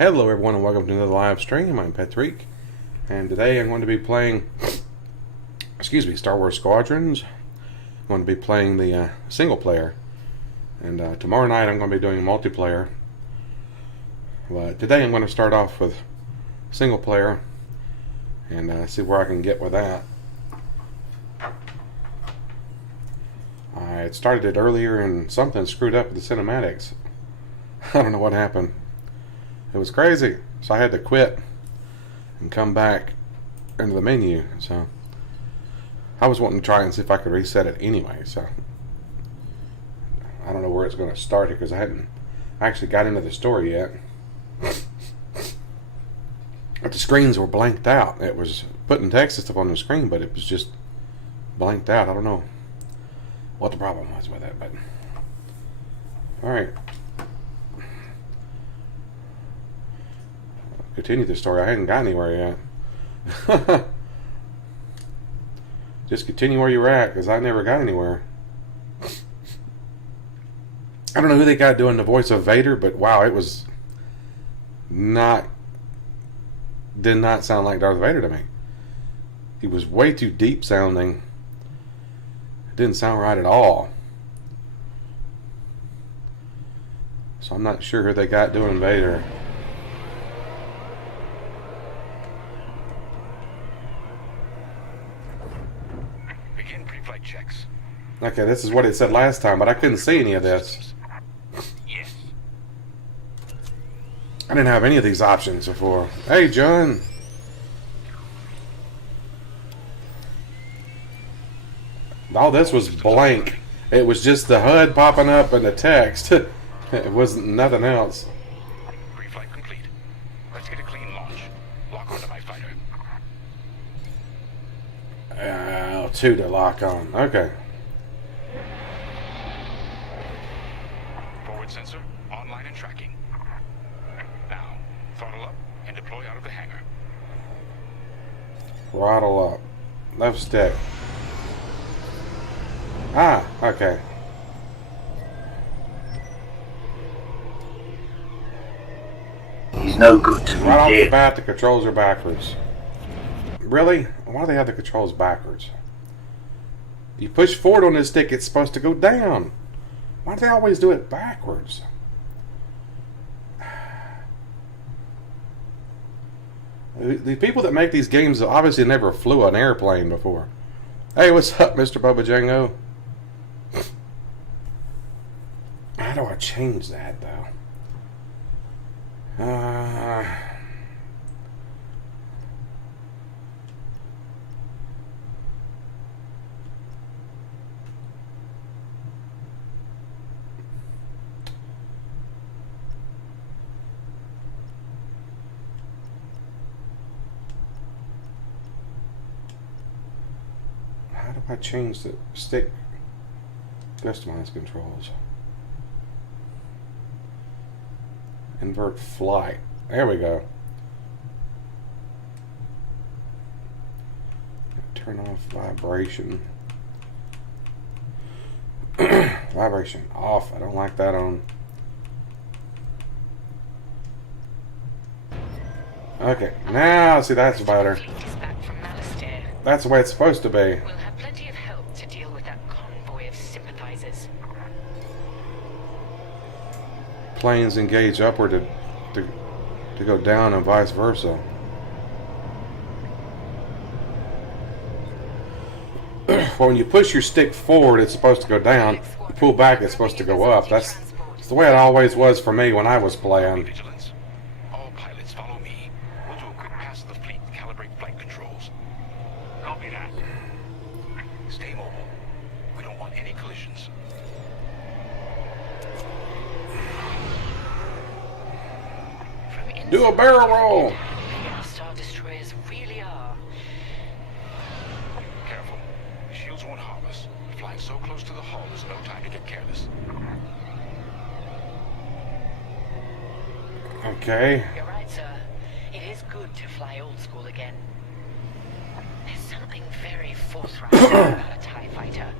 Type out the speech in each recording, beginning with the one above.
Hello everyone and welcome to another live stream. I'm Petreak, and today I'm going to be playing Star Wars Squadrons. I'm going to be playing the single player, and tomorrow night I'm going to be doing multiplayer. But today I'm going to start off with single player and see where I can get with that. I started it earlier and something screwed up with the cinematics. I don't know what happened. It was crazy, so I had to quit and come back into the menu. So I was wanting to try and see if I could reset it anyway. So I don't know where it's going to start because I hadn't actually got into the story yet. But the screens were blanked out. It was putting text and stuff on the screen, but it was just blanked out. I don't know what the problem was with it, but all right. Continue the story. I hadn't got anywhere yet. Just continue where you were at, because I never got anywhere. I don't know who they got doing the voice of Vader, but wow, it was did not sound like Darth Vader to me. He was way too deep sounding. It didn't sound right at all. So I'm not sure who they got doing Vader. Checks. Okay, this is what it said last time, but I couldn't see any of this. Yes. I didn't have any of these options before. Hey, John. All this was blank. It was just the HUD popping up and the text. It wasn't nothing else. Pre-flight complete. Let's get a clean launch. Lock onto my fighter. Two to lock on. Okay. Forward sensor online and tracking. Now, throttle up and deploy out of the hangar. Throttle up. Left stick. Ah, okay. He's no good to me. Right off the bat, the controls are backwards. Really? Why do they have the controls backwards? You push forward on this stick, it's supposed to go down. Why do they always do it backwards? The people that make these games obviously never flew an airplane before. Hey, what's up, Mr. Bubba Jango? How do I change that, though? How do I change the stick? Customize controls. Invert flight. There we go. Turn off vibration. Vibration off. I don't like that on. Okay, now see that's better. That's the way it's supposed to be. We'll have plenty of help to deal with that convoy of sympathizers. Planes engage upward to go down and vice versa. Well, when you push your stick forward, it's supposed to go down. You pull back, it's supposed to go up. That's the way it always was for me when I was playing. Vigilance. All pilots follow me. We'll do a quick pass of the fleet and calibrate flight controls. Copy that. Stay mobile. We don't want any collisions. Do a barrel roll. Our Star Destroyers really are. Careful. The shields won't harm us. Flying so close to the hull, there's no time to get careless. Okay. You're right, sir. It is good to fly old school again. There's something very forthright about a TIE fighter.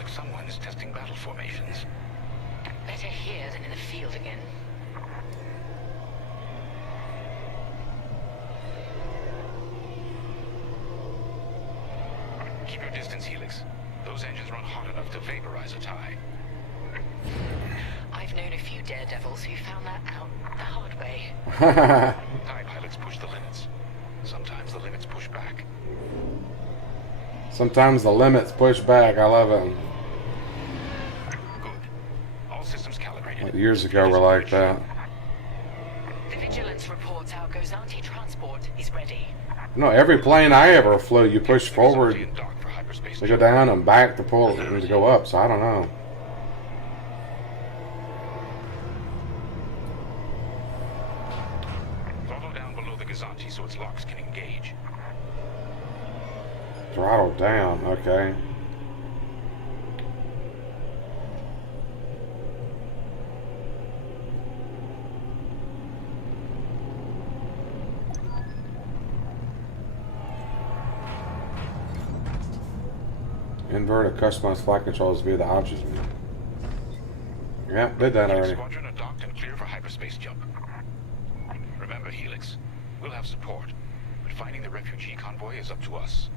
like someone is testing battle formations. Better here than in the field again. Keep your distance, Helix. Those engines run hot enough to vaporize a tie. I've known a few daredevils who found that out the hard way. TIE pilots push the limits. Sometimes the limits push back. Sometimes the limits push back. I love it. Good. All systems calibrated. Years ago were like that. The vigilance reports our Gozanti transport is ready. No, every plane I ever flew, you push forward In dock for hyperspace to go down and back to pull to go up. So I don't know. Throttle down below the Gozanti so its locks can engage. Throttle down. Okay. Invert or customize flight controls via the options menu. Yeah, did that already. Squadron are docked and clear for hyperspace jump. Remember, Helix, we'll have support, but finding the refugee convoy is up to us.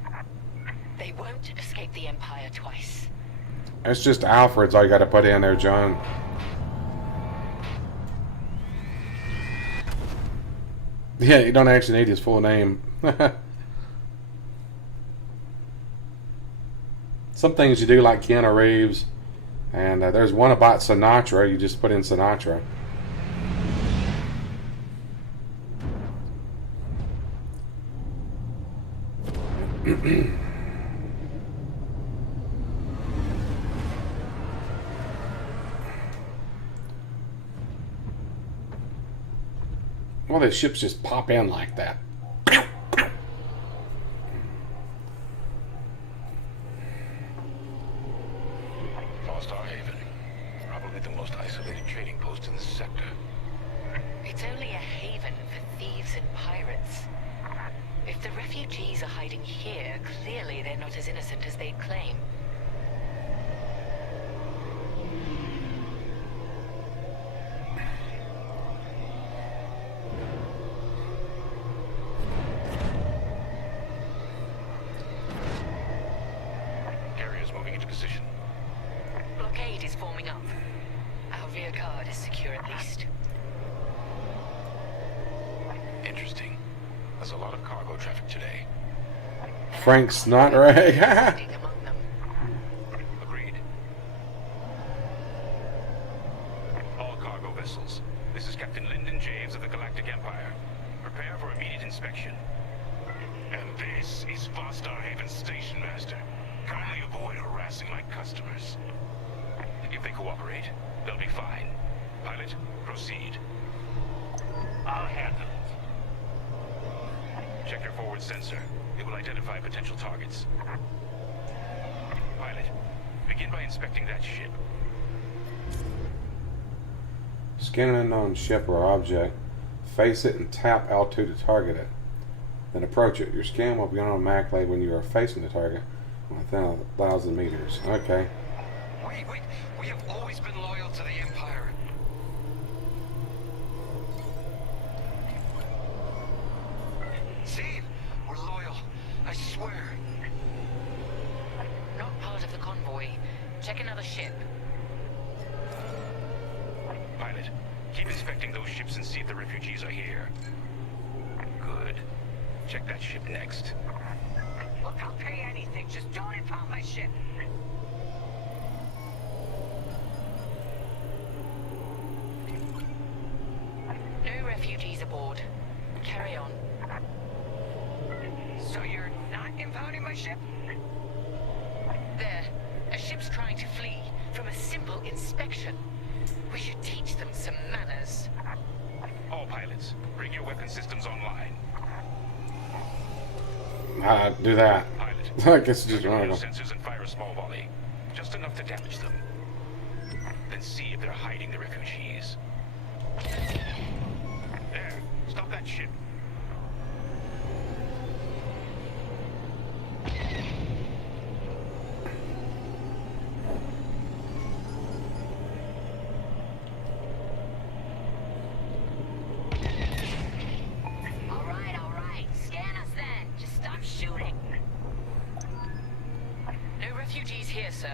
They won't escape the Empire twice. It's just Alfred's all you got to put in there, John. Yeah, you don't actually need his full name. Some things you do, like Keanu Reeves, and there's one about Sinatra. You just put in Sinatra. Well, the ships just pop in like that. Star Haven, probably the most isolated trading post in the sector. It's only a haven for thieves and pirates. If the refugees are hiding here, clearly they're not as innocent as they claim. Carrier's moving into position. Blockade is forming up. Our rear guard is secure at least. Interesting. There's a lot of cargo traffic today. Frank Snotrag. Hiding among them. Agreed. All cargo vessels. This is Captain Lyndon James of the Galactic Empire. Prepare for immediate inspection. And this is Star Haven Station Master. Kindly avoid harassing my customers. If they cooperate, they'll be fine. Pilot, proceed. I'll handle it. Check your forward sensor. It will identify potential targets. Pilot, begin by inspecting that ship. Scan an unknown ship or object. Face it and tap L2 to target it. Then approach it. Your scan will be automatically when you are facing the target within 1,000 meters. Okay. Wait. We have always been loyal to the Empire. See? We're loyal. I swear. Not part of the convoy. Check another ship. Pilot, keep inspecting those ships and see if the refugees are here. Good. Check that ship next. Look, I'll pay anything. Just don't impound my ship. No refugees aboard. Carry on. So you're not impounding my ship? There. A ship's trying to flee from a simple inspection. We should teach them some manners. All pilots, bring your weapon systems online. Do that. Pilot, I guess it's just turn one on of your them. sensors and fire a small volley. Just enough to damage them. Then see if they're hiding the refugees. There, stop that ship. here, sir.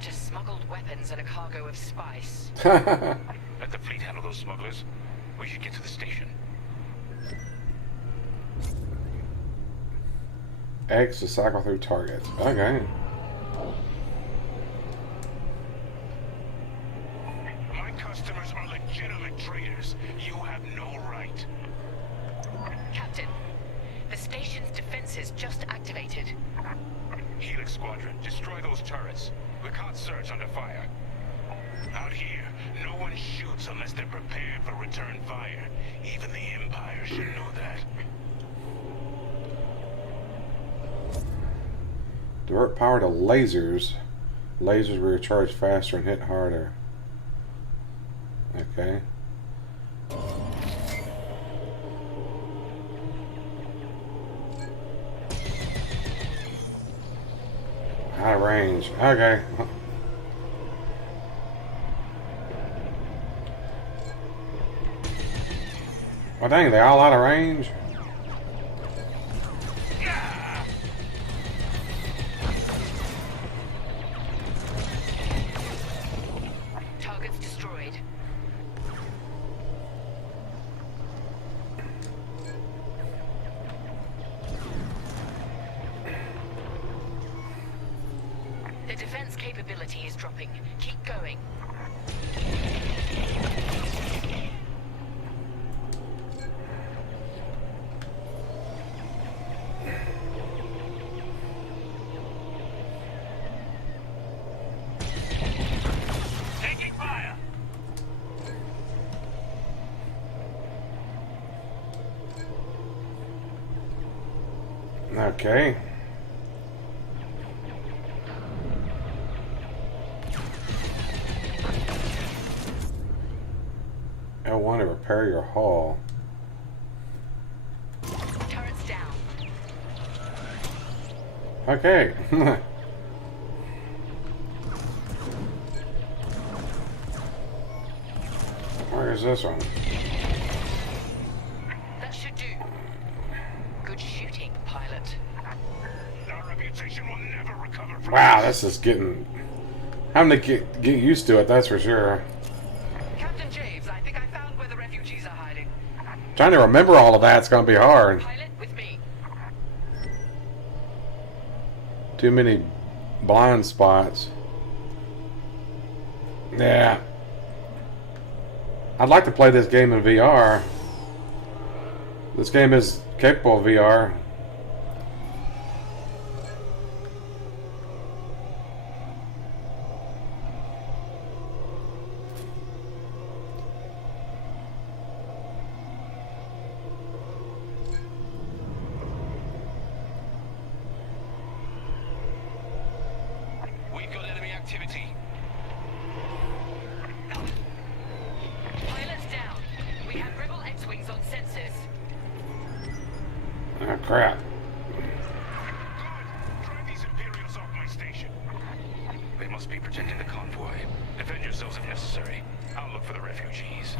Just smuggled weapons and a cargo of spice. Let the fleet handle those smugglers. We should get to the station. X to cycle through targets. Okay. My customers are legitimate traders. You have no right. Captain, the station's defenses just activated. Helix Squadron, destroy those turrets. We can't search under fire. Out here, no one shoots unless they're prepared for return fire. Even the Empire should know that. Divert power to lasers. Lasers recharge faster and hit harder. Okay. Out of range. Okay. Well, dang, they all out of range? Targets destroyed. The defense capability is dropping. Keep going. Taking fire! Okay. L1 to repair your hull. Turrets down. Okay. Where is this one? That should do. Good shooting, pilot. Our reputation will never recover from Wow, this. this is getting... Having to get used to it, that's for sure. Captain James, I think I found where the refugees are hiding. Trying to remember all of that's gonna be hard. Pilot, with me. Too many blind spots. Yeah. I'd like to play this game in VR. This game is capable of VR. We've got enemy activity. Pilots down. We have rebel X-wings on sensors. Oh crap. Good. Drive these Imperials off my station. They must be protecting the convoy. Defend yourselves if necessary. I'll look for the refugees.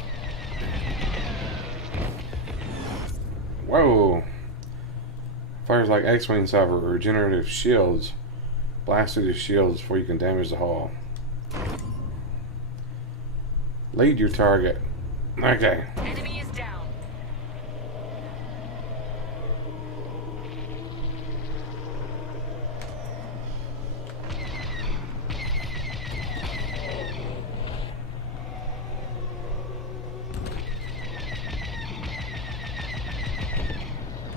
Whoa. Fires like X-Wings have regenerative shields. Blast through the shields before you can damage the hull. Lead your target. Okay. Enemy is down.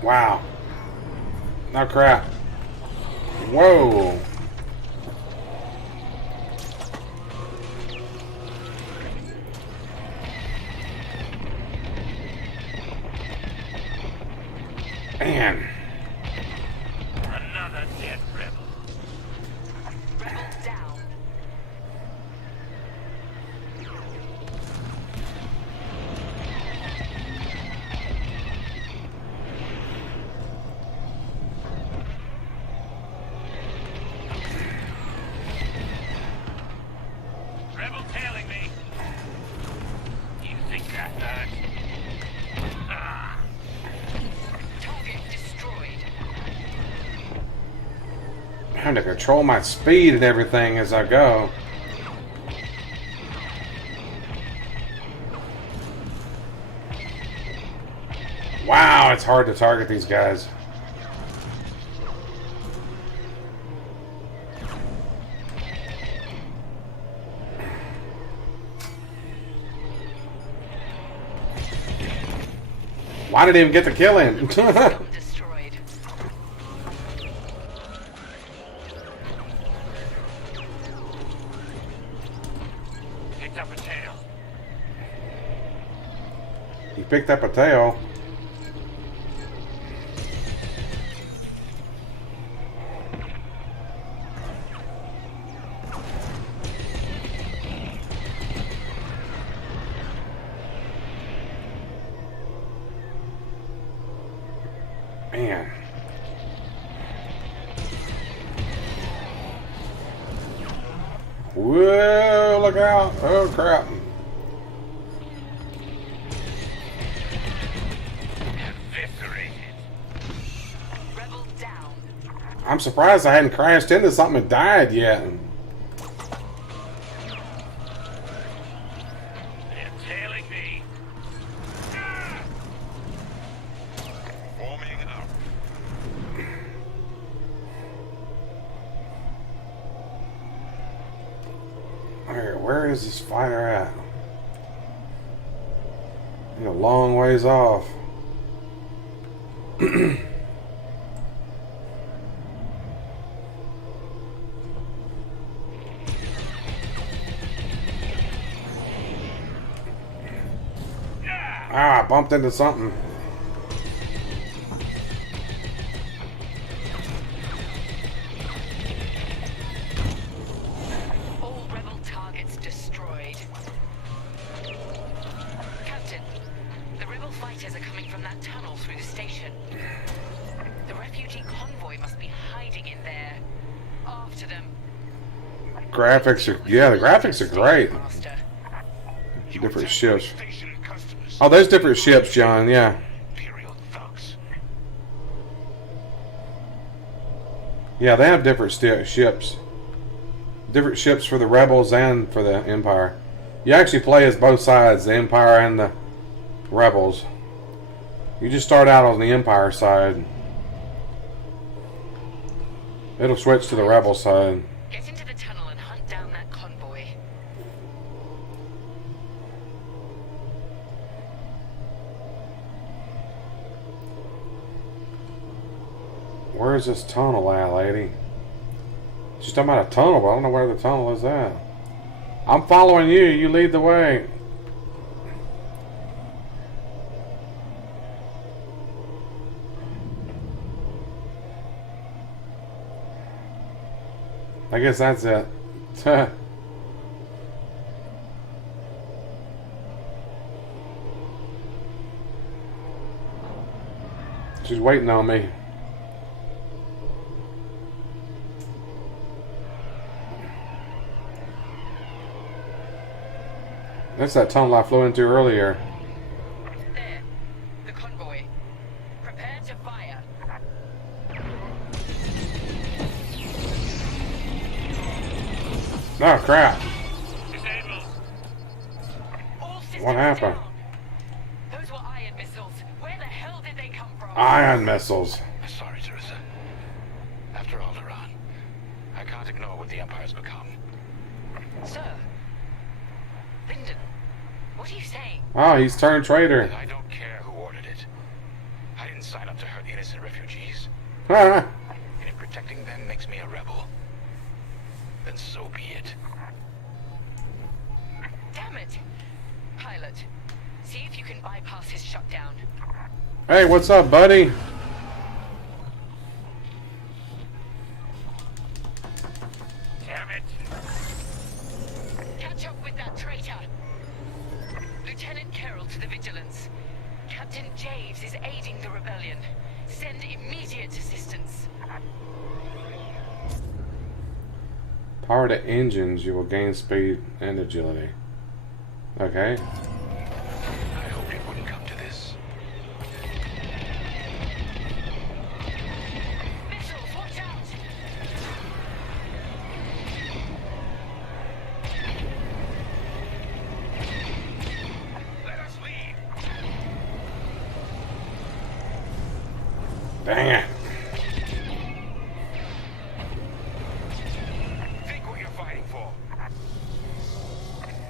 Wow. Oh crap. Whoa. Man. Another dead rebel. Rebel down. Rebel tailing me. You think that hurt? Ah. Target destroyed. Trying to control my speed and everything as I go. Wow, it's hard to target these guys. Why did I even get to kill him? Destroyed. Picked up a tail. He picked up a tail. Man. Whoa, look out. Oh, crap. Eviscerated. Rebel down. I'm surprised I hadn't crashed into something and died yet. They're tailing me. Forming up. Where is this fighter at? He's a long ways off. Ah, I bumped into something. All rebel targets destroyed. Captain, the rebel fighters are coming from that tunnel through the station. The refugee convoy must be hiding in there. After them. Graphics are, yeah, the graphics are great. Master. Different ships. Station customers. Oh, there's different ships, John, yeah. Imperial thugs. Yeah, they have different ships. Different ships for the rebels and for the Empire. You actually play as both sides, the Empire and the rebels. You just start out on the Empire side. It'll switch to the rebel side. Get into the tunnel and hunt down that convoy. Where's this tunnel at, lady? She's talking about a tunnel, but I don't know where the tunnel is at. I'm following you. You lead the way. I guess that's it. She's waiting on me. That's that tunnel I flew into earlier. There. The convoy. Prepare to fire. Oh, crap. Disabled. All systems What happened? down. Those were iron missiles. Where the hell did they come from? Ion missiles. Sorry, Teresa. After Alderaan, I can't ignore what the Empire's become. Sir. Lyndon. What are you saying? Oh, he's turned traitor. I don't care who ordered it. I didn't sign up to hurt innocent refugees. Ah, And if protecting them makes me a rebel, then so be it. Damn it! Pilot, see if you can bypass his shutdown. hey, what's up, buddy? Damn it! Catch up with that traitor! Lieutenant Carroll to the Vigilance. Captain Javes is aiding the rebellion. Send immediate assistance. Power the engines, you will gain speed and agility. Okay. I hoped it wouldn't come to this. Missiles, watch out! Dang it. Think what you're fighting for.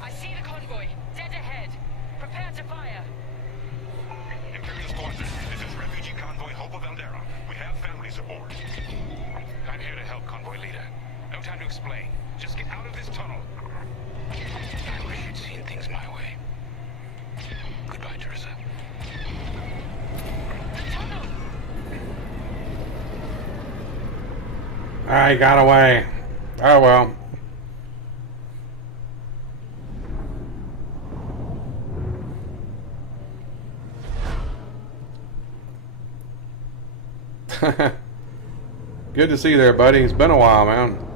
I see the convoy. Dead ahead. Prepare to fire. Imperial Squadron, this is refugee convoy Hope of Eldera. We have families aboard. I'm here to help, convoy leader. No time to explain. Just get out of this tunnel. I wish you'd seen things my way. Goodbye, Teresa. The tunnel! I got away. Oh well. Good to see you there, buddy. It's been a while, man.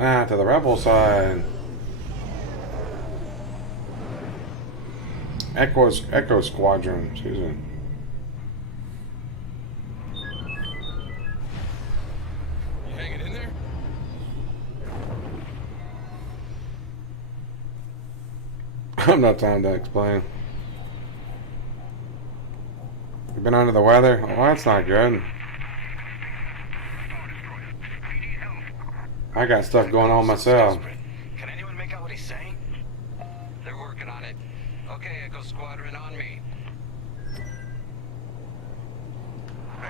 Ah, to the rebel side. Echo Squadron, excuse me. You hanging in there? I'm not time to explain. You've been under the weather? Oh, that's not good. I got stuff going on myself. Can anyone make out what he's saying? They're working on it. Okay, Echo Squadron, on me.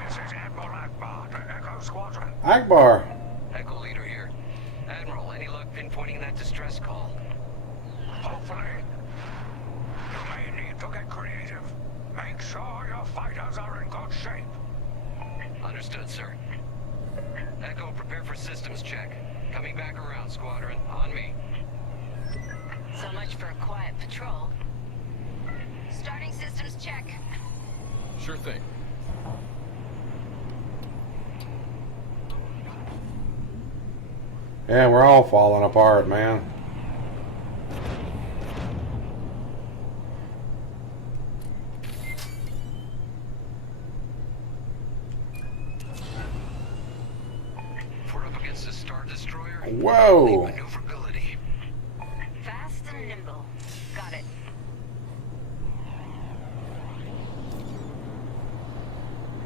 This is Admiral Akbar to Echo Squadron. Akbar. Echo Leader here. Admiral, any luck pinpointing that distress call? Hopefully. You may need to get creative. Make sure your fighters are in good shape. Understood, sir. Echo, prepare for systems check. Coming back around, Squadron. On me. So much for a quiet patrol. Starting systems check. Sure thing. Yeah, we're all falling apart, man. If we're up against a Star Destroyer, Whoa. maneuverability. Fast and nimble. Got it.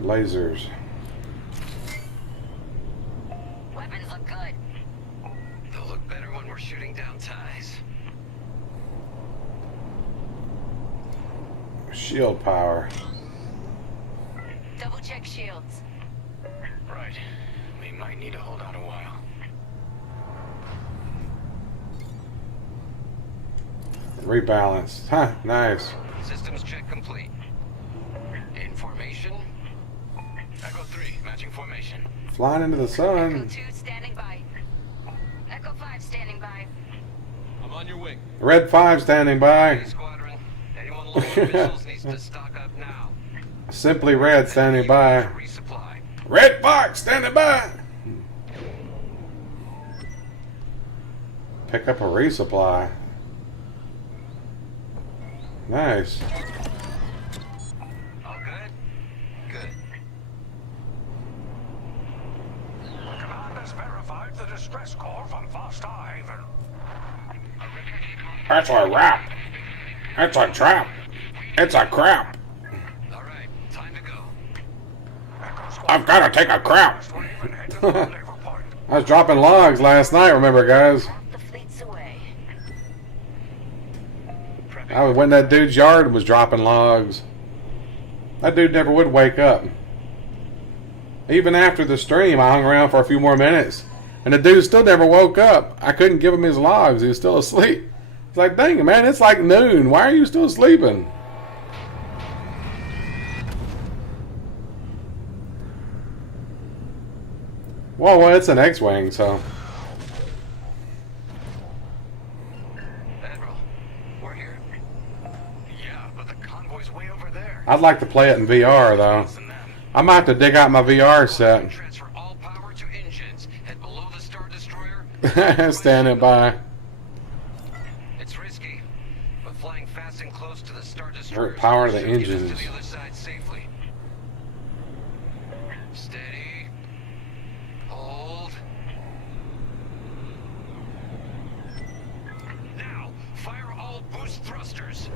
Lasers. Weapons look good. They'll look better when we're shooting down ties. Shield power. Double check shields. Right. We might need to hold out a while. Rebalance. Huh, nice. Systems check complete. In formation. Echo 3, matching formation. Flying into the Echo sun. 2 standing by. Echo 5 standing by. I'm on your wing. Red 5 standing by. Hey, Squadron. Anyone low on missiles needs to stock up now. Simply Red standing by. Resupply. Red Fox standing by. Pick up a resupply. Nice. All good? Good. Command has verified the distress call from Star Haven. That's a wrap. It's a trap. It's a crap. All right, time to go. I've got to take a crap. Head to the labor point. I was dropping logs last night, remember, guys? The fleet's away. I was when that dude's yard and was dropping logs. That dude never would wake up. Even after the stream, I hung around for a few more minutes. And the dude still never woke up. I couldn't give him his logs. He was still asleep. It's like, dang it, man, it's like noon. Why are you still sleeping? Well, it's an X-Wing, so... Admiral, we're here. Yeah, but the convoy's way over there. I'd like to play it in VR, though. I might have to dig out my VR set. Transfer all power to engines. Head below the Star Destroyer. Standing by. It's risky, but flying fast and close to the Star Destroyer destroyers power the should get us engines. to the other side safely. Steady. Hold. Now, fire all boost thrusters.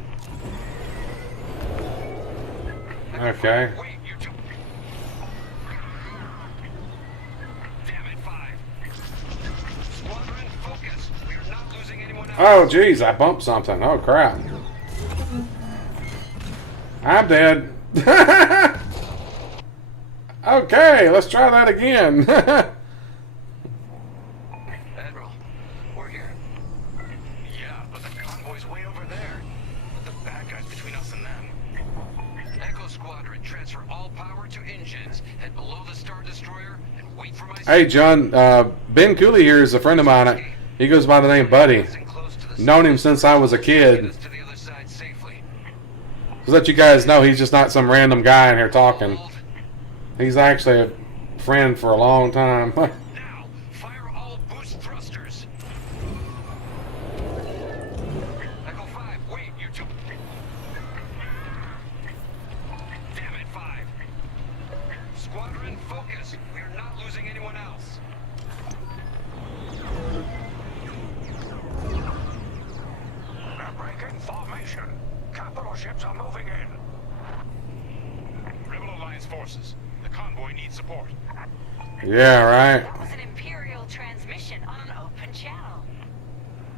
Okay. Wait, you two. Damn it, 5. Squadron, focus. We are not losing anyone else. Oh, geez, I bumped something. Oh, crap. I'm dead. Okay, let's try that again. Admiral, we're here. Yeah, but the convoy's way over there. The bad guys between us and them. Echo Squadron, transfer all power to engines. Head below the Star Destroyer and wait for my... Hey, John, Ben Cooley here is a friend of mine. He goes by the name Buddy. Known him since I was a kid. To the other side safely. To let you guys know, he's just not some random guy in here talking. Hold. He's actually a friend for a long time. Now, fire all boost thrusters. Echo 5, wait, you two. Damn it, 5. Squadron, focus. We are not losing anyone else. They're breaking formation. Capital ships are moving in. Rebel Alliance forces. The convoy needs support. Yeah, right. That was an Imperial transmission on an open channel.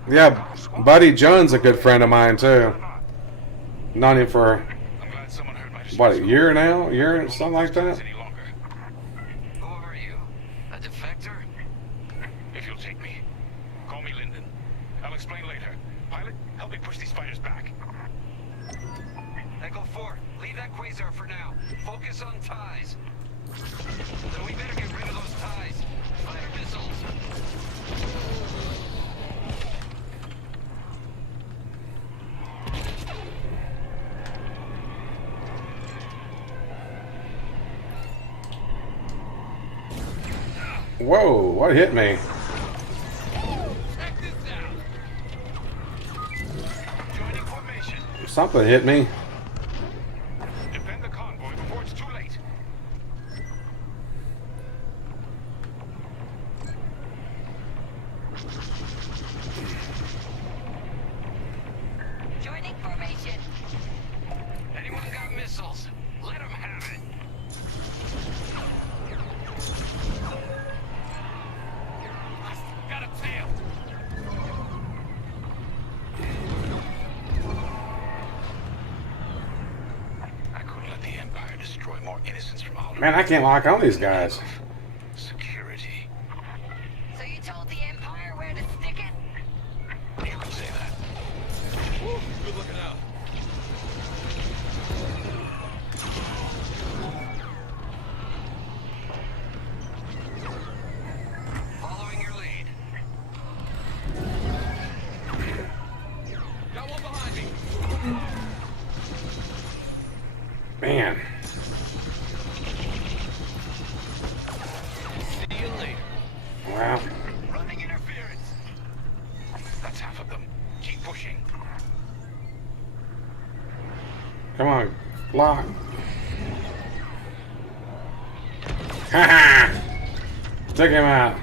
Yeah, Buddy John's a good friend of mine, too. Known him for, I'm glad someone heard my what, a distress year now? A year? Something like call. that? Any longer. Who are you? A defector? If you'll take me, call me Lyndon. I'll explain later. Pilot, help me push these fighters back. Echo 4, leave that quasar for now. Focus on ties. Then we better get rid of those ties. Fire missiles. Whoa, what hit me? Check this out. Joining formation. Something hit me. Defend the convoy before it's too late. Joining formation. Anyone got missiles? Let them have it. Got a tail. I couldn't let the Empire destroy more innocents from all Man, I can't lock on these guys. security. So you told the Empire where to stick it? You could say that. Good looking out. Following your lead. Got one behind me. Man. See you later. Well, Running interference. That's half of them. Keep pushing. come on. Lock. Ha ha! Took him out.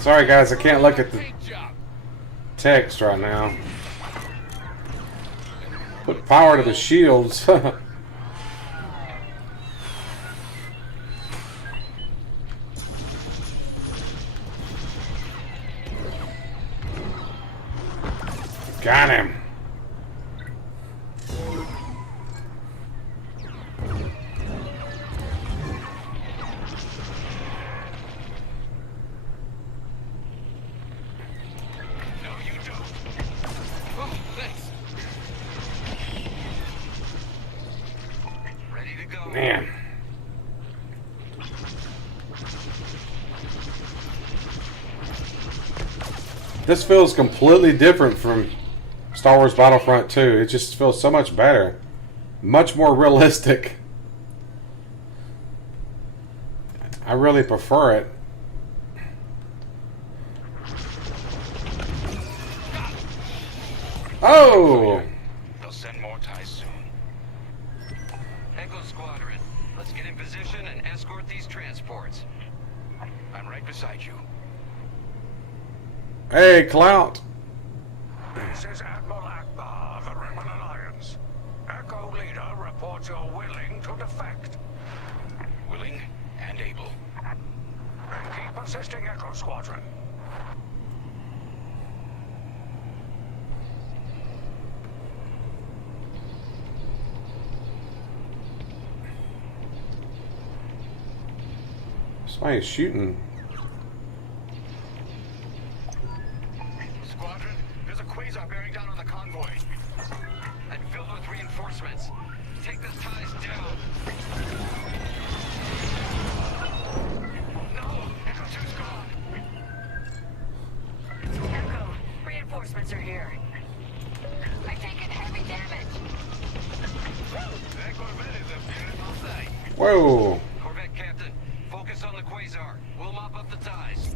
Sorry guys, I can't look at the Great job. text right now. Put power to the shields. Got him. No, you don't. Oh, thanks. Ready to go. Man. This feels completely different from Star Wars Battlefront 2. It just feels so much better. Much more realistic. I really prefer it. Oh! They'll send more ties soon. Echo Squadron, let's get in position and escort these transports. I'm right beside you. Hey, Clout! This is Admiral Akbar of the Rebel Alliance. Echo Leader reports you're willing to defect. Willing and able. And keep assisting Echo Squadron. Somebody's shooting. Squadron, there's a quasar bearing down on the convoy. I'm filled with reinforcements. Take the ties down. No! Echo 2's gone! Echo, reinforcements are here. I've taken heavy damage. That Corvette is a beautiful sight. Whoa! Corvette Captain, focus on the quasar. We'll mop up the ties.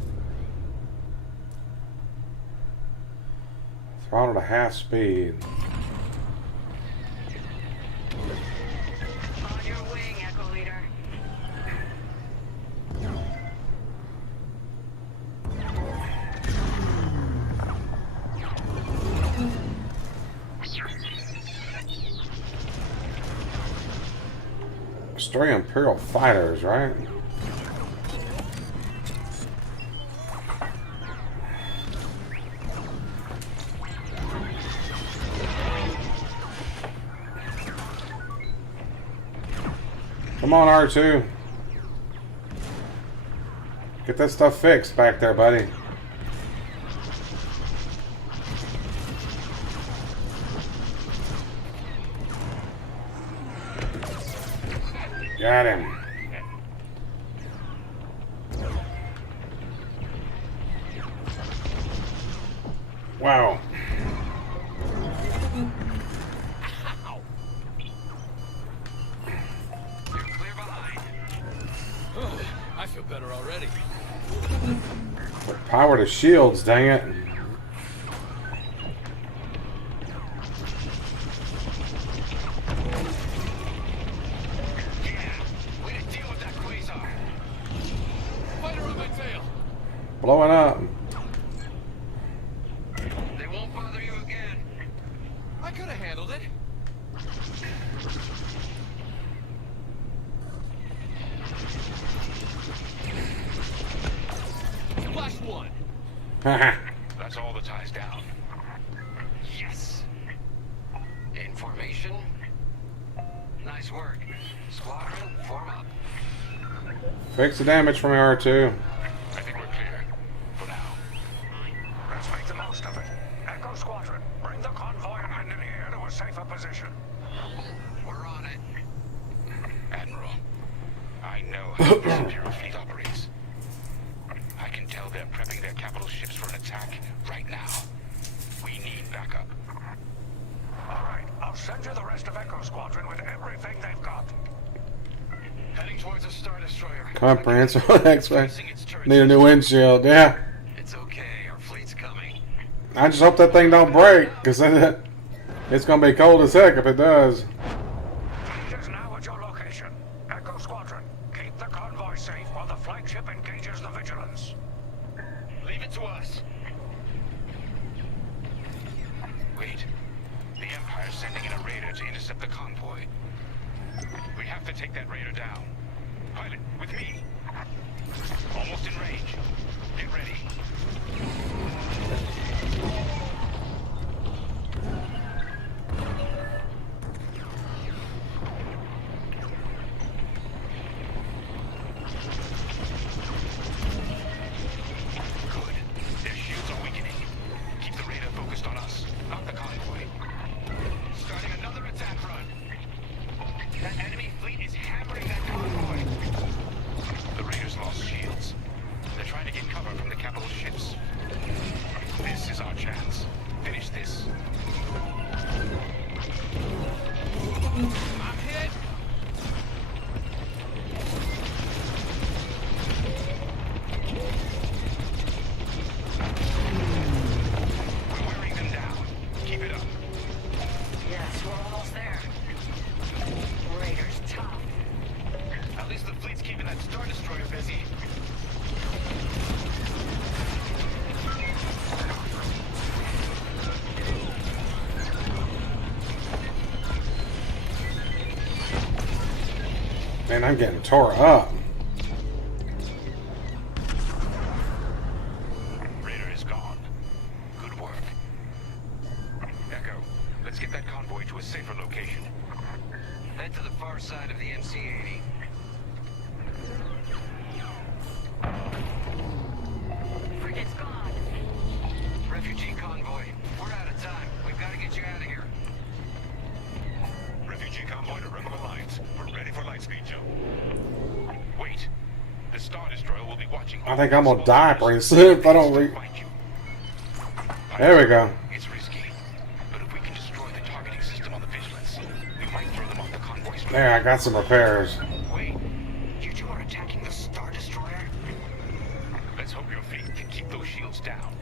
Throttle to half speed. On your wing, Echo Leader. Destroy Imperial fighters, right? Come on, R2. Get that stuff fixed back there, buddy. Got him. Wow. You're clear behind. Oh, I feel better already. Power to shields, dang it. Way to deal with that quasar. Fighter on my tail. Blowing up. They won't bother you again. I could have handled it. Flash one. That's all the ties down. Yes. In formation. Nice work. Squadron, form up. Fix the damage from R2. I think we're clear. For now. Let's make the most of it. Echo Squadron, bring the convoy and engineer to a safer position. We're on it. Admiral, I know how this Imperial fleet operates. I can tell they're prepping their capital ships for an attack right now. We need backup. All right, I'll send you the rest of Echo Squadron with everything they've got. Heading towards a Star Destroyer. Comprehensive X-Ray. Facing its turret Need a new windshield, yeah. It's okay. Our fleet's coming. I just hope that thing don't break, because it's going to be cold as heck if it does. Fleet is now at your location. Echo Squadron, keep the convoy safe while the flagship engages the Vigilance. Leave it to us. Wait. The Empire's sending in a raider to intercept the convoy. We have to take that raider down. Pilot, with me. Almost in range. Get ready. Good. Their shields are weakening. Keep the raider focused on us, not the convoy. Starting another attack run. That enemy fleet is hammering that convoy. The raiders lost shields. They're trying to get cover from the capital ships. This is our chance. Man, I'm getting tore up. Raider is gone. Good work. Echo, let's get that convoy to a safer location. Head to the far side of the MC-80. Frigate's gone. Refugee convoy. We're out of time. We've got to get you out of here. Refugee convoy to Rebel Alliance. We're ready for lightspeed jump. Wait. The Star Destroyer will be watching. I think I'm gonna die pretty soon if I don't read. There we go. It's risky, but if we can destroy the targeting system on the Vigilance, we might throw them off the convoy straight. There, I got some repairs. Wait, you two are attacking the Star Destroyer? Let's hope your fleet can keep those shields down.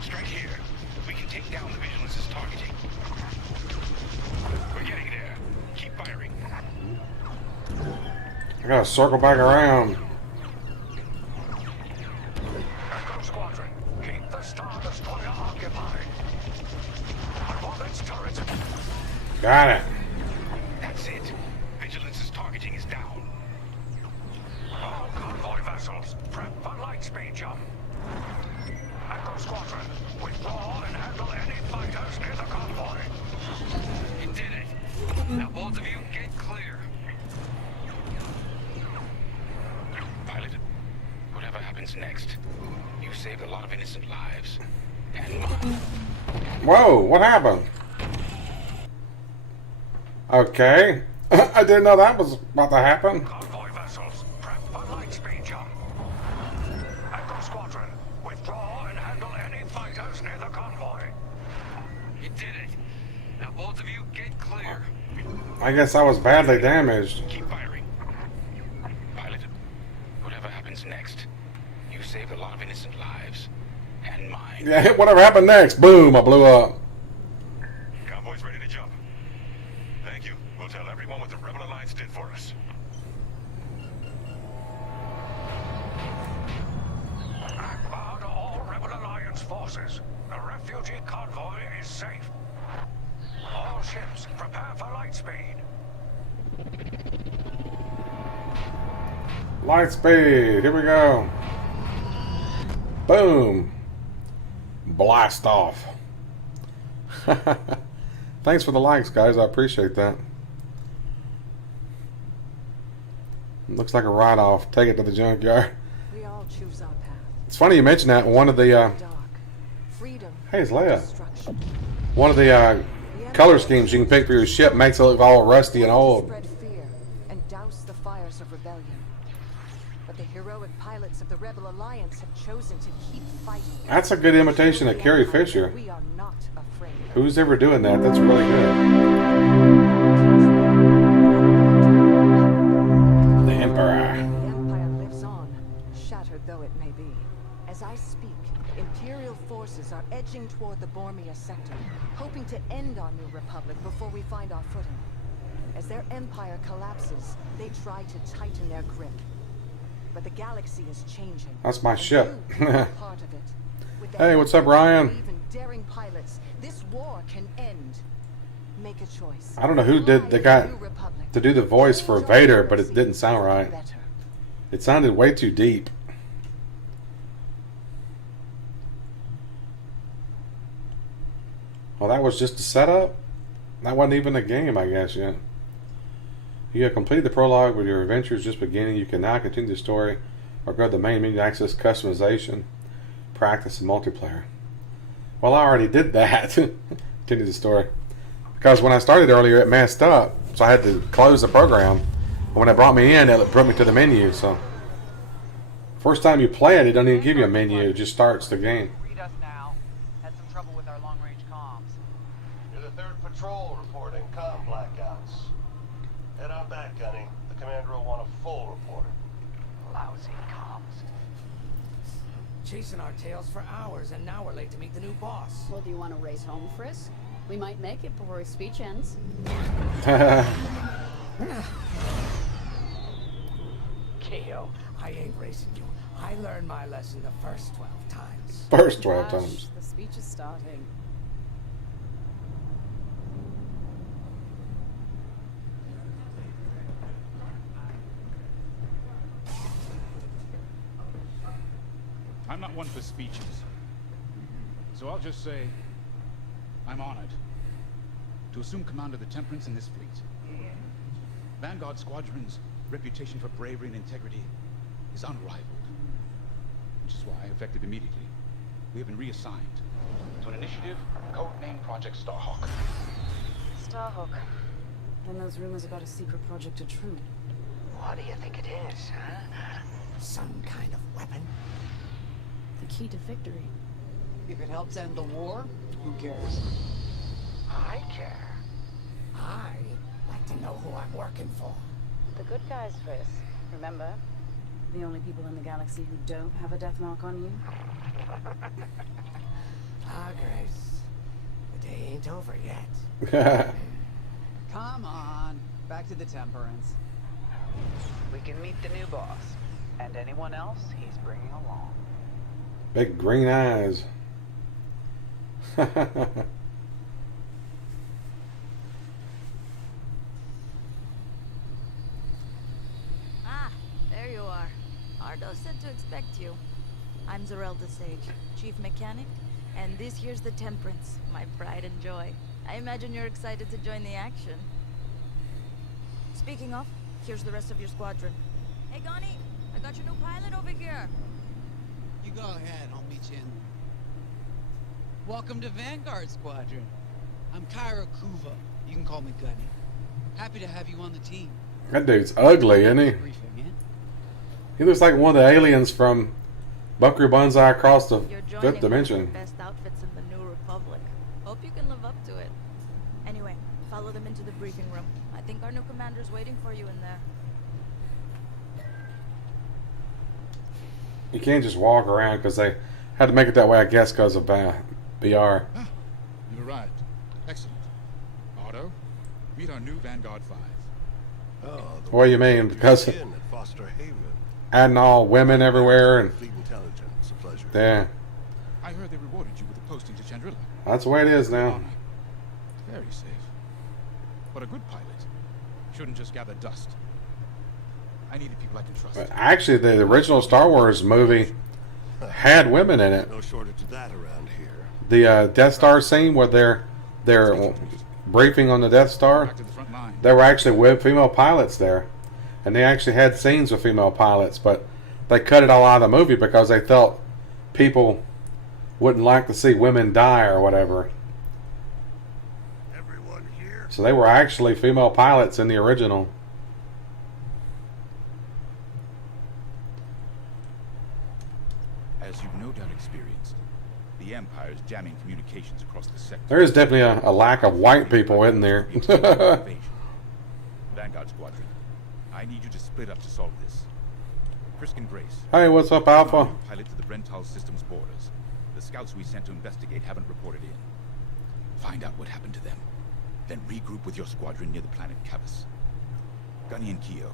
Strike here. We can take down the Vigilance's targeting. We're getting there. Keep firing. I gotta circle back around. Echo Squadron, keep the Star Destroyer occupied. I want its turrets. Got it. That's it. Vigilance's targeting is down. All convoy vessels, prep for lightspeed jump. Echo Squadron, withdraw and handle any fighters near the convoy. You did it. Now both of you get clear. Pilot, whatever happens next, you saved a lot of innocent lives. And mine. Whoa, what happened? Okay. I didn't know that was about to happen. Convoy vessels, prep for lightspeed jump. Echo Squadron, withdraw and handle any fighters near the convoy. You did it. Now both of you get clear. I guess I was badly damaged. Keep firing. Pilot, whatever happens next, you saved a lot of innocent lives. And mine. Yeah, whatever happened next? Boom, I blew up. Convoy's ready to jump. Thank you. We'll tell everyone what the Rebel Alliance did for us. Akbar to all Rebel Alliance forces. The refugee convoy is safe. All ships, prepare for lightspeed. Light speed, here we go. Boom. Blast off. Thanks for the likes, guys. I appreciate that. Looks like a write-off. Take it to the junkyard. We all choose our path. It's funny you mentioned that. One of the Dark. Freedom. hey, it's Leia. Destruction. One of the color schemes you can pick for your ship makes it look all rusty and old. Spread fear and douse the fires of rebellion. But the heroic pilots of the Rebel Alliance have chosen to keep fighting. That's a good imitation of Carrie Fisher. We are not afraid. Who's ever doing that? That's really good. The Emperor. The Empire lives on, shattered though it may be. As I speak, Imperial forces are edging toward the Bormia sector, hoping to end our new republic before we find our footing. As their empire collapses, they try to tighten their grip. But the galaxy is changing. That's my and ship. you are part of it. With the Hey, help what's up, of Ryan? brave and daring pilots, this war can end. Make a choice. I don't know who did the guy to do the voice for Vader, but it didn't sound right. It sounded way too deep. Well, that was just a setup? That wasn't even a game, I guess, yet. You have completed the prologue with your adventures just beginning. You can now continue the story or go to the main menu to access customization, practice, and multiplayer. Well, I already did that. Continue the story. Because when I started earlier, it messed up. So I had to close the program. And when it brought me in, it brought me to the menu. So first time you play it, it doesn't even give you a menu. It just starts the game. Read us now. Had some trouble with our long-range comms. You're the 3rd patrol reporting comm blackouts. Head on back, Gunny. The commander will want a full report. Lousy comms. Chasing our tails for hours, and now we're late to meet the new boss. Well, do you want to race home, Frisk? We might make it before his speech ends. Keo, I ain't racing you. I learned my lesson the first 12 times. First 12 times. The speech is starting. I'm not one for speeches. So I'll just say, I'm honored to assume command of the Temperance in this fleet. Vanguard Squadron's reputation for bravery and integrity is unrivaled. Which is why, effective immediately, we have been reassigned to an initiative codenamed Project Starhawk. Starhawk. Then those rumors about a secret project are true. What do you think it is, huh? Some kind of weapon? The key to victory. If it helps end the war, who cares? I care. I like to know who I'm working for. The good guys, Frisk. Remember? The only people in the galaxy who don't have a death mark on you? Ah, Grace. The day ain't over yet. Come on, back to the Temperance. We can meet the new boss, and anyone else he's bringing along. Big green eyes. Ah, there you are. Ardo said to expect you. I'm Zerelda Sage, Chief Mechanic, and this here's the Temperance, my pride and joy. I imagine you're excited to join the action. Speaking of, here's the rest of your squadron. Hey, Gonnie, I got your new pilot over here. You go ahead, I'll meet you in. Welcome to Vanguard Squadron. I'm Kyra Kuva. You can call me Gunny. Happy to have you on the team. That dude's ugly, isn't he? Briefing, yeah? He looks like one of the aliens from Buckaroo Banzai Across the You're joining Fifth Dimension. one of the best outfits in the New Republic. Hope you can live up to it. Anyway, follow them into the briefing room. I think our new commander's waiting for you in there. You can't just walk around because they had to make it that way, I guess, because of BR. Ah, you've arrived. Excellent. Otto, meet our new Vanguard 5. Oh, What do you mean? Because at Foster Haven. adding all women everywhere and Fleet intelligence, a pleasure. yeah, I heard they rewarded you with a posting to Chandrilla. that's the way it is now. Very safe. But a good pilot shouldn't just gather dust. I needed people I can trust. But actually, the original Star Wars movie had women in it. No shortage of that around here. The Death Star scene where they're briefing on the Death Star, Back to the front line. there were actually female pilots there, and they actually had scenes with female pilots, but they cut it all out of the movie because they felt people wouldn't like to see women die or whatever. Everyone here? So they were actually female pilots in the original. As you've no doubt experienced, the Empire is jamming communications across the sector. There is definitely a lack of white people, isn't there? Vanguard Squadron, I need you to split up to solve this. Frisk and Grace. Hey, what's up, Alpha? Pilot to the Brental Systems borders. The scouts we sent to investigate haven't reported in. Find out what happened to them. Then regroup with your squadron near the planet Cavus. Gunny and Keo,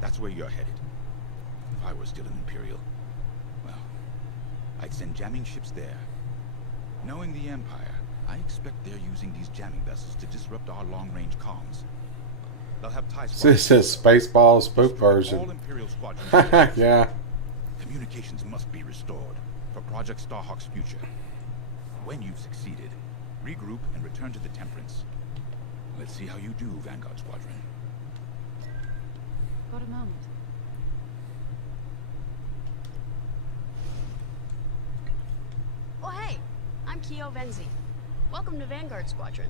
that's where you're headed. If I were still an Imperial, well, I'd send jamming ships there. Knowing the Empire, I expect they're using these jamming vessels to disrupt our long-range comms. They'll have ties. This is Spaceballs spook All version. Imperial squadrons. Yeah. Communications must be restored for Project Starhawk's future. When you've succeeded, regroup and return to the Temperance. Let's see how you do, Vanguard Squadron. Got a moment. Oh, hey! I'm Keo Venzi. Welcome to Vanguard Squadron.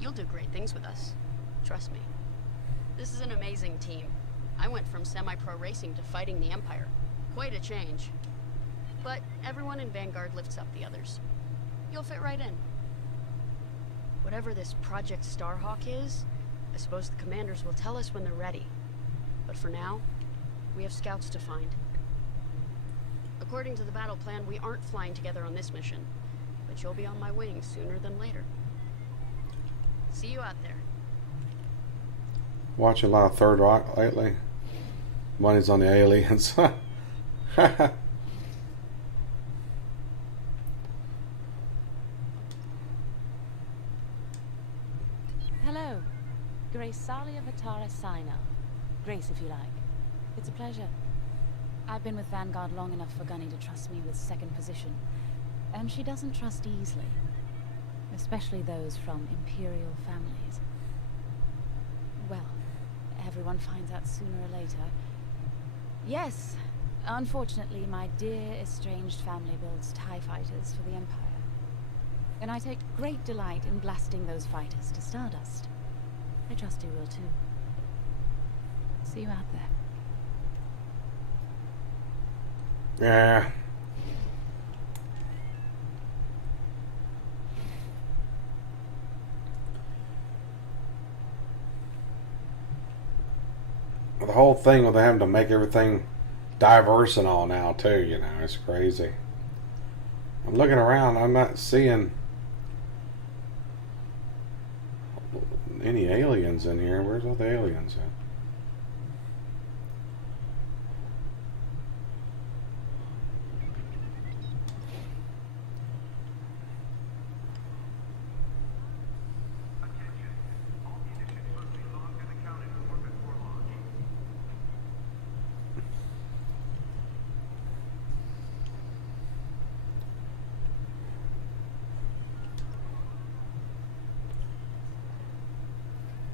You'll do great things with us. Trust me. This is an amazing team. I went from semi-pro racing to fighting the Empire. Quite a change. But everyone in Vanguard lifts up the others. You'll fit right in. Whatever this Project Starhawk is, I suppose the commanders will tell us when they're ready. But for now, we have scouts to find. According to the battle plan, we aren't flying together on this mission, but you'll be on my wings sooner than later. See you out there. Watching a lot of Third Rock lately. Money's on the aliens. Hello. Grace Salia Vatara Sina. Grace, if you like. It's a pleasure. I've been with Vanguard long enough for Gunny to trust me with second position. And she doesn't trust easily. Especially those from Imperial families. Well, everyone finds out sooner or later. Yes, unfortunately, my dear estranged family builds TIE fighters for the Empire. And I take great delight in blasting those fighters to stardust. I trust you will too. See you out there. Yeah. The whole thing with having to make everything diverse and all now too, you know, it's crazy. I'm looking around, I'm not seeing any aliens in here. Where's all the aliens at?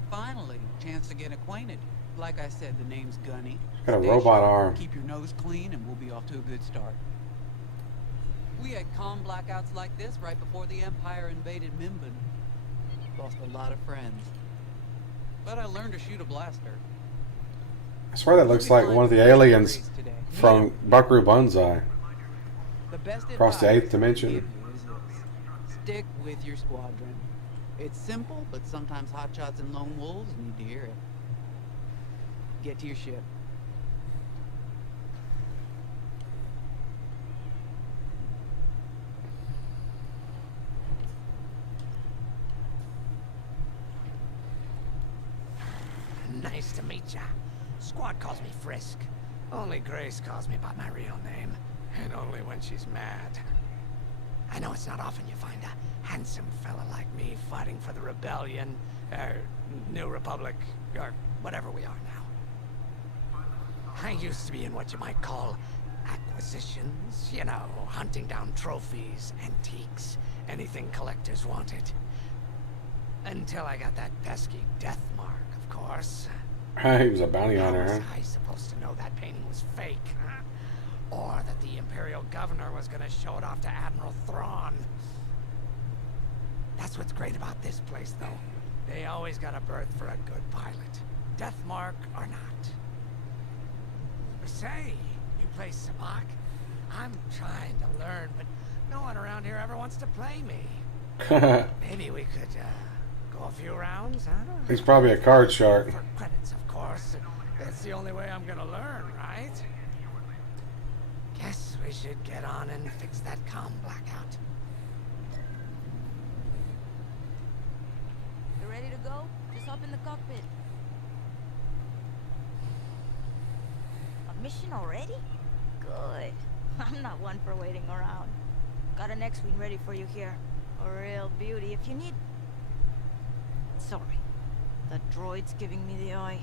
Finally, chance to get acquainted. Like I said, the name's Gunny. Got a Stay robot sharp, arm. Keep your nose clean and we'll be off to a good start. We had calm blackouts like this right before the Empire invaded Minbin. Lost a lot of friends. But I learned to shoot a blaster. I swear that looks like one of the aliens from Buckaroo Banzai. The best Across the advice 8th dimension. I give you is this. Stick with your squadron. It's simple, but sometimes hotshots and lone wolves need to hear it. Get to your ship. Nice to meet ya. Squad calls me Frisk. Only Grace calls me by my real name. And only when she's mad. I know it's not often you find a handsome fella like me fighting for the Rebellion, or New Republic, or whatever we are now. I used to be in what you might call acquisitions. You know, hunting down trophies, antiques, anything collectors wanted. Until I got that pesky death mark, of course. He was a bounty hunter, How huh? was I supposed to know that painting was fake, huh? Or that the Imperial Governor was gonna show it off to Admiral Thrawn? That's what's great about this place, though. They always got a berth for a good pilot. Death mark or not. Say, you play Sabak? I'm trying to learn, but no one around here ever wants to play me. Maybe we could, go a few rounds, huh? He's probably a card shark. For credits, of course. That's the only way I'm gonna learn, right? Guess we should get on and fix that comm blackout. You ready to go? Just hop in the cockpit. A mission already? Good. I'm not one for waiting around. Got an X-Wing ready for you here. A real beauty if you need... Sorry. The droid's giving me the eye.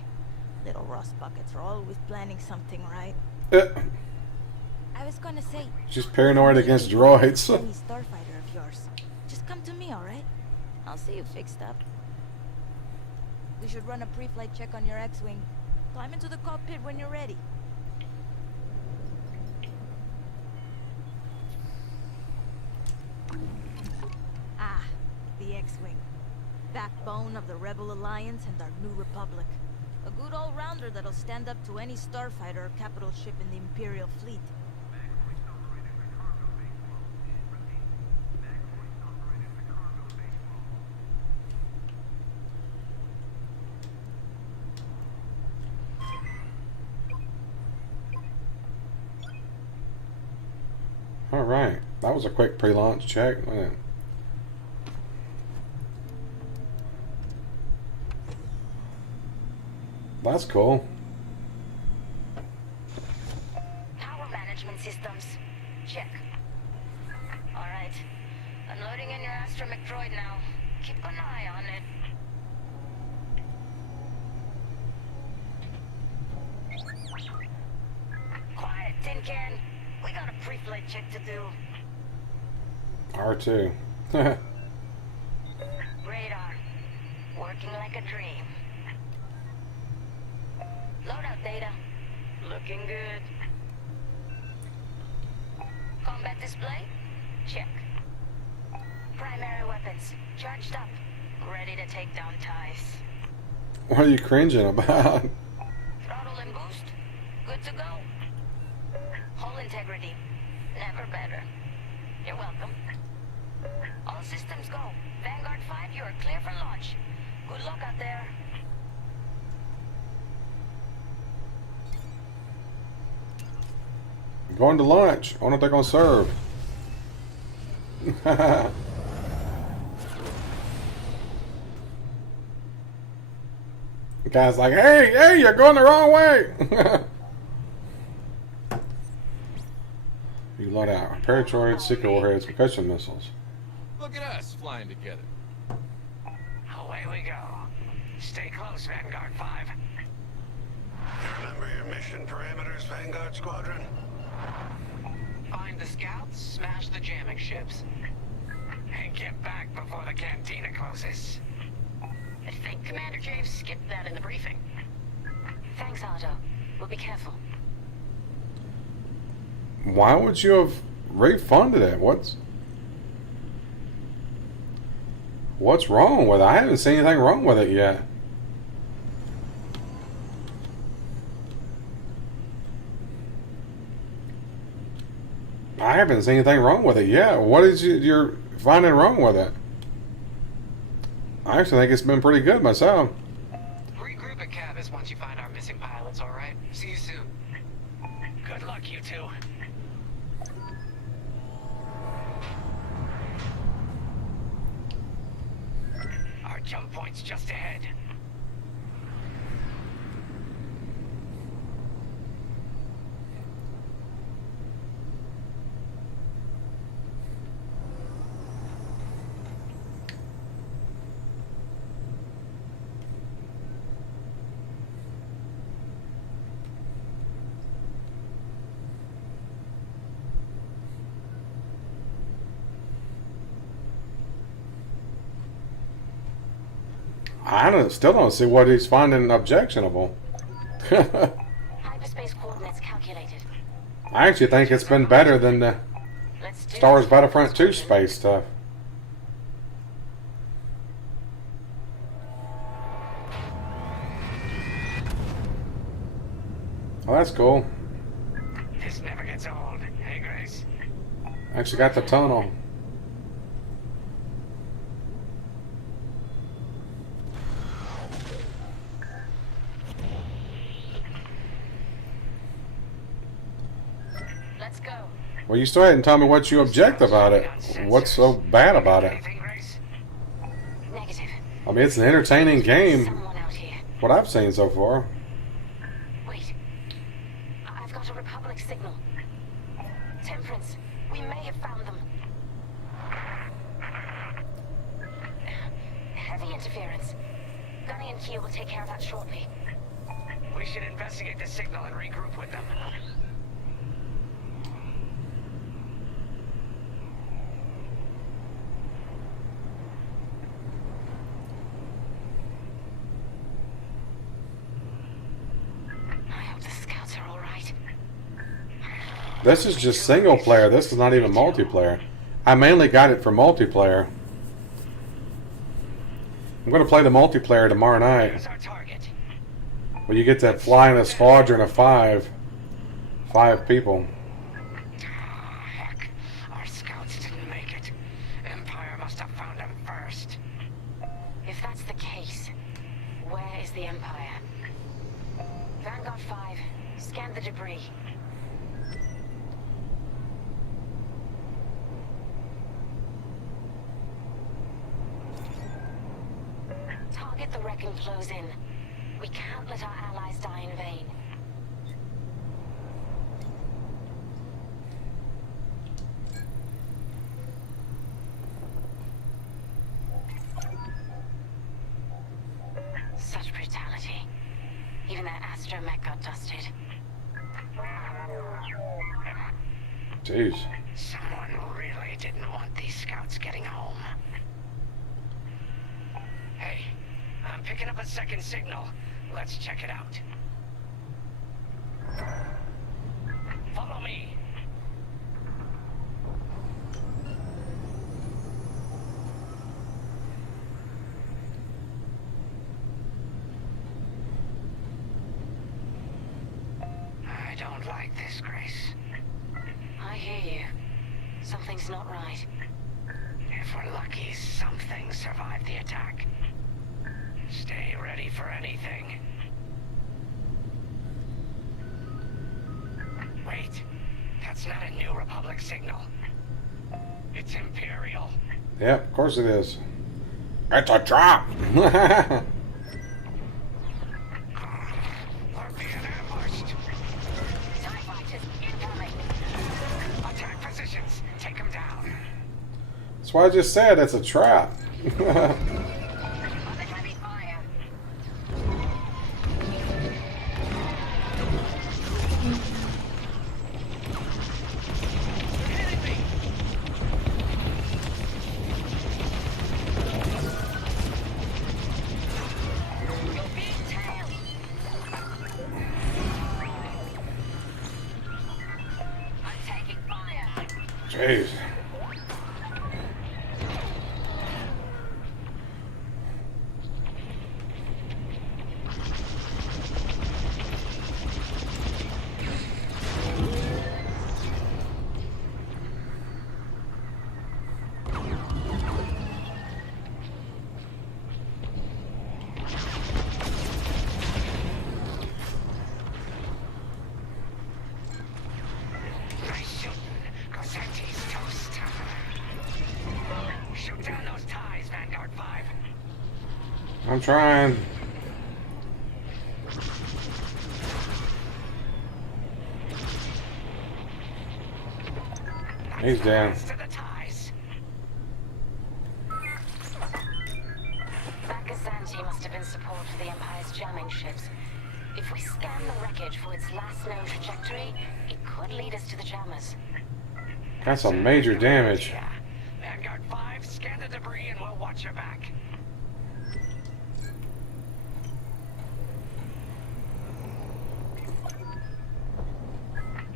Little rust buckets are always planning something, right? I was gonna say... She's paranoid against droids. Any starfighter of yours. Just come to me, alright? I'll see you fixed up. We should run a pre-flight check on your X-Wing. Climb into the cockpit when you're ready. Ah, the X-Wing. Backbone of the Rebel Alliance and our new Republic. A good all-rounder that'll stand up to any starfighter or capital ship in the Imperial fleet. Alright, that was a quick pre-launch check. Man. That's cool. Power management systems. Check. Alright. Unloading in your astromech droid now. Keep an eye on it. Quiet, tin can. We got a pre-flight check to do. R2. Radar. Working like a dream. Loadout data. Looking good. Combat display? Check. Primary weapons. Charged up. Ready to take down ties. What are you cringing about? Throttle and boost. Good to go. Hull integrity. Never better. You're welcome. All systems go. Vanguard 5, you are clear for launch. Good luck out there. Going to lunch. I wonder if they're going to serve. The guy's like, hey, you're going the wrong way. You let out Petreak secret warheads, percussion missiles. Look at us flying together. Away we go. Stay close, Vanguard 5. Remember your mission parameters, Vanguard Squadron? Find the scouts, smash the jamming ships. And get back before the cantina closes. I think Commander James skipped that in the briefing. Thanks, Otto. We'll be careful. Why would you have refunded it? What's wrong with it? I haven't seen anything wrong with it yet. I haven't seen anything wrong with it yet. What is you're finding wrong with it? I actually think it's been pretty good myself. Regroup at Cavus once you find our missing pilots, alright? See you soon. Good luck, you two. Our jump point's just ahead. Still don't see what he's finding objectionable. Hyperspace coordinates calculated. I actually think it's been better than the Star Wars Battlefront 2 space stuff. Oh, that's cool. This never gets old. Hey, Grace. Actually got the tunnel. Let's go. Well, you still hadn't told me what you object about it. What's so bad about it? Negative. I mean, it's an entertaining game. Someone out here. What I've seen so far. Wait. I've got a Republic signal. Temperance. We may have found them. Heavy interference. Gunny and Kia will take care of that shortly. We should investigate the signal and regroup with them. This is just single player. This is not even multiplayer. I mainly got it for multiplayer. I'm going to play the multiplayer tomorrow night. Well, you get to fly in a squadron of five people. Heck, our scouts didn't make it. Empire must have found them first. If that's the case, where is the Empire? Vanguard 5, scan the debris. Target the wreck and close in. We can't let our allies die in vain. Such brutality. Even that astromech got dusted. Jeez. Someone really didn't want these scouts getting home. Hey, I'm picking up a second signal. Let's check it out. Follow me. I don't like this, Grace. I hear you. Something's not right. If we're lucky, something survived the attack. Stay ready for anything. Wait, that's not a New Republic signal. It's Imperial. Yep, of course it is. It's a trap! We're being ambushed. TIE fighters incoming. Attack positions. Take them down. That's why I just said it's a trap. Jeez. Nice shooting. Cosetti's toast. Shoot down those ties, Vanguard 5. I'm trying. He's down. To the ties. That Gazanti must have been support for the Empire's jamming ships. If we scan the wreckage for its last known trajectory, it could lead us to the jammers. That's some major damage. Yeah. Vanguard 5, scan the debris and we'll watch your back.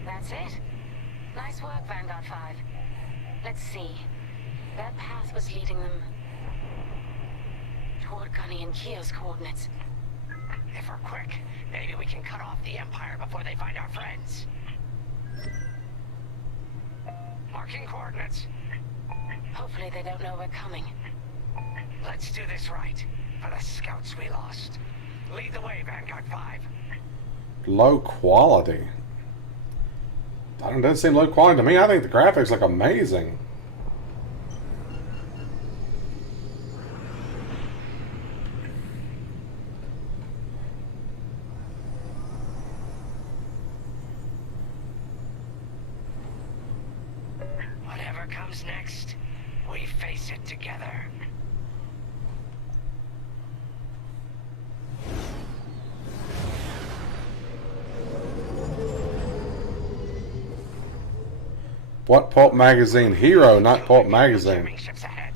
That's it. Nice work, Vanguard 5. Let's see. That path was leading them toward Gunny and Keo's coordinates. If we're quick, maybe we can cut off the Empire before they find our friends. Marking coordinates. Hopefully they don't know we're coming. Let's do this right. For the scouts we lost. Lead the way, Vanguard 5. Low quality. It doesn't seem low quality to me. I think the graphics look amazing. Whatever comes next, we face it together. What Pulp Magazine? Hero, not Pulp Magazine. Jamming ships ahead.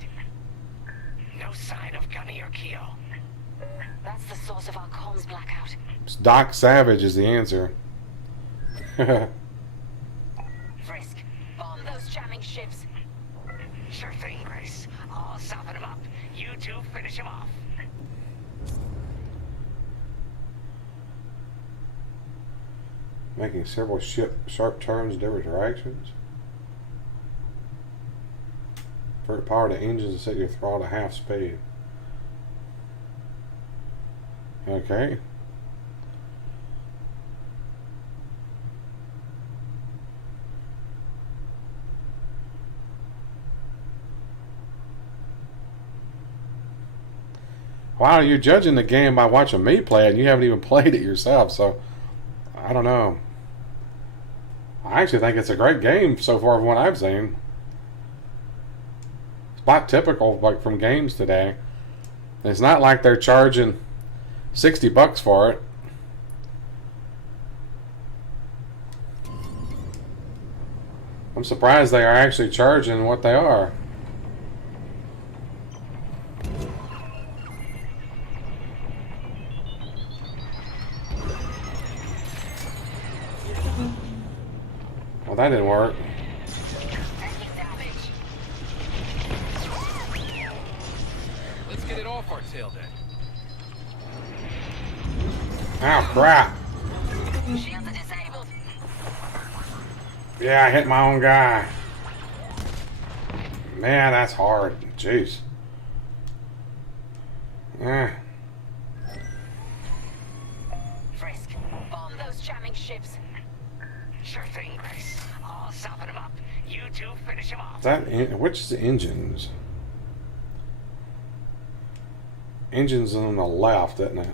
No sign of Gunny or Keo. That's the source of our comms blackout. Doc Savage is the answer. Frisk, bomb those jamming ships. Sure thing, Grace. I'll soften him up. You two finish him off. Making several sharp turns in different directions. For power to engines and set your throttle to half speed. Okay. Wow, you're judging the game by watching me play it, and you haven't even played it yourself, so I don't know. I actually think it's a great game so far from what I've seen. It's not typical like from games today. It's not like they're charging $60 for it. I'm surprised they are actually charging what they are. Well, that didn't work. Let's get it off our tail then. Oh, crap. Shields are disabled. Yeah, I hit my own guy. Man, that's hard. Jeez. Frisk, bomb those jamming ships. Sure thing, Grace. I'll soften him up. You two finish him off. Which is the engines? Engines on the left, isn't it?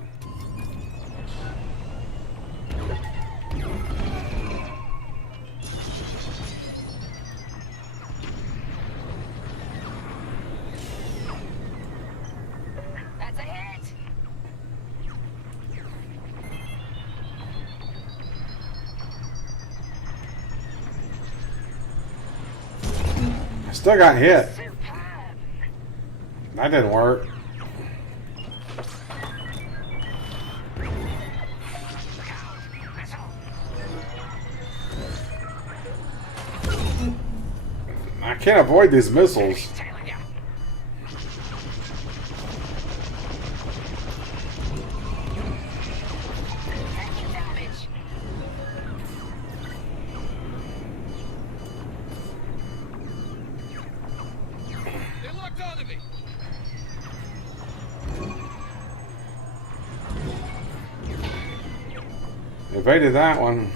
That's a hit. I still got hit. That didn't work. I can't avoid these missiles. They locked onto me. Evaded that one.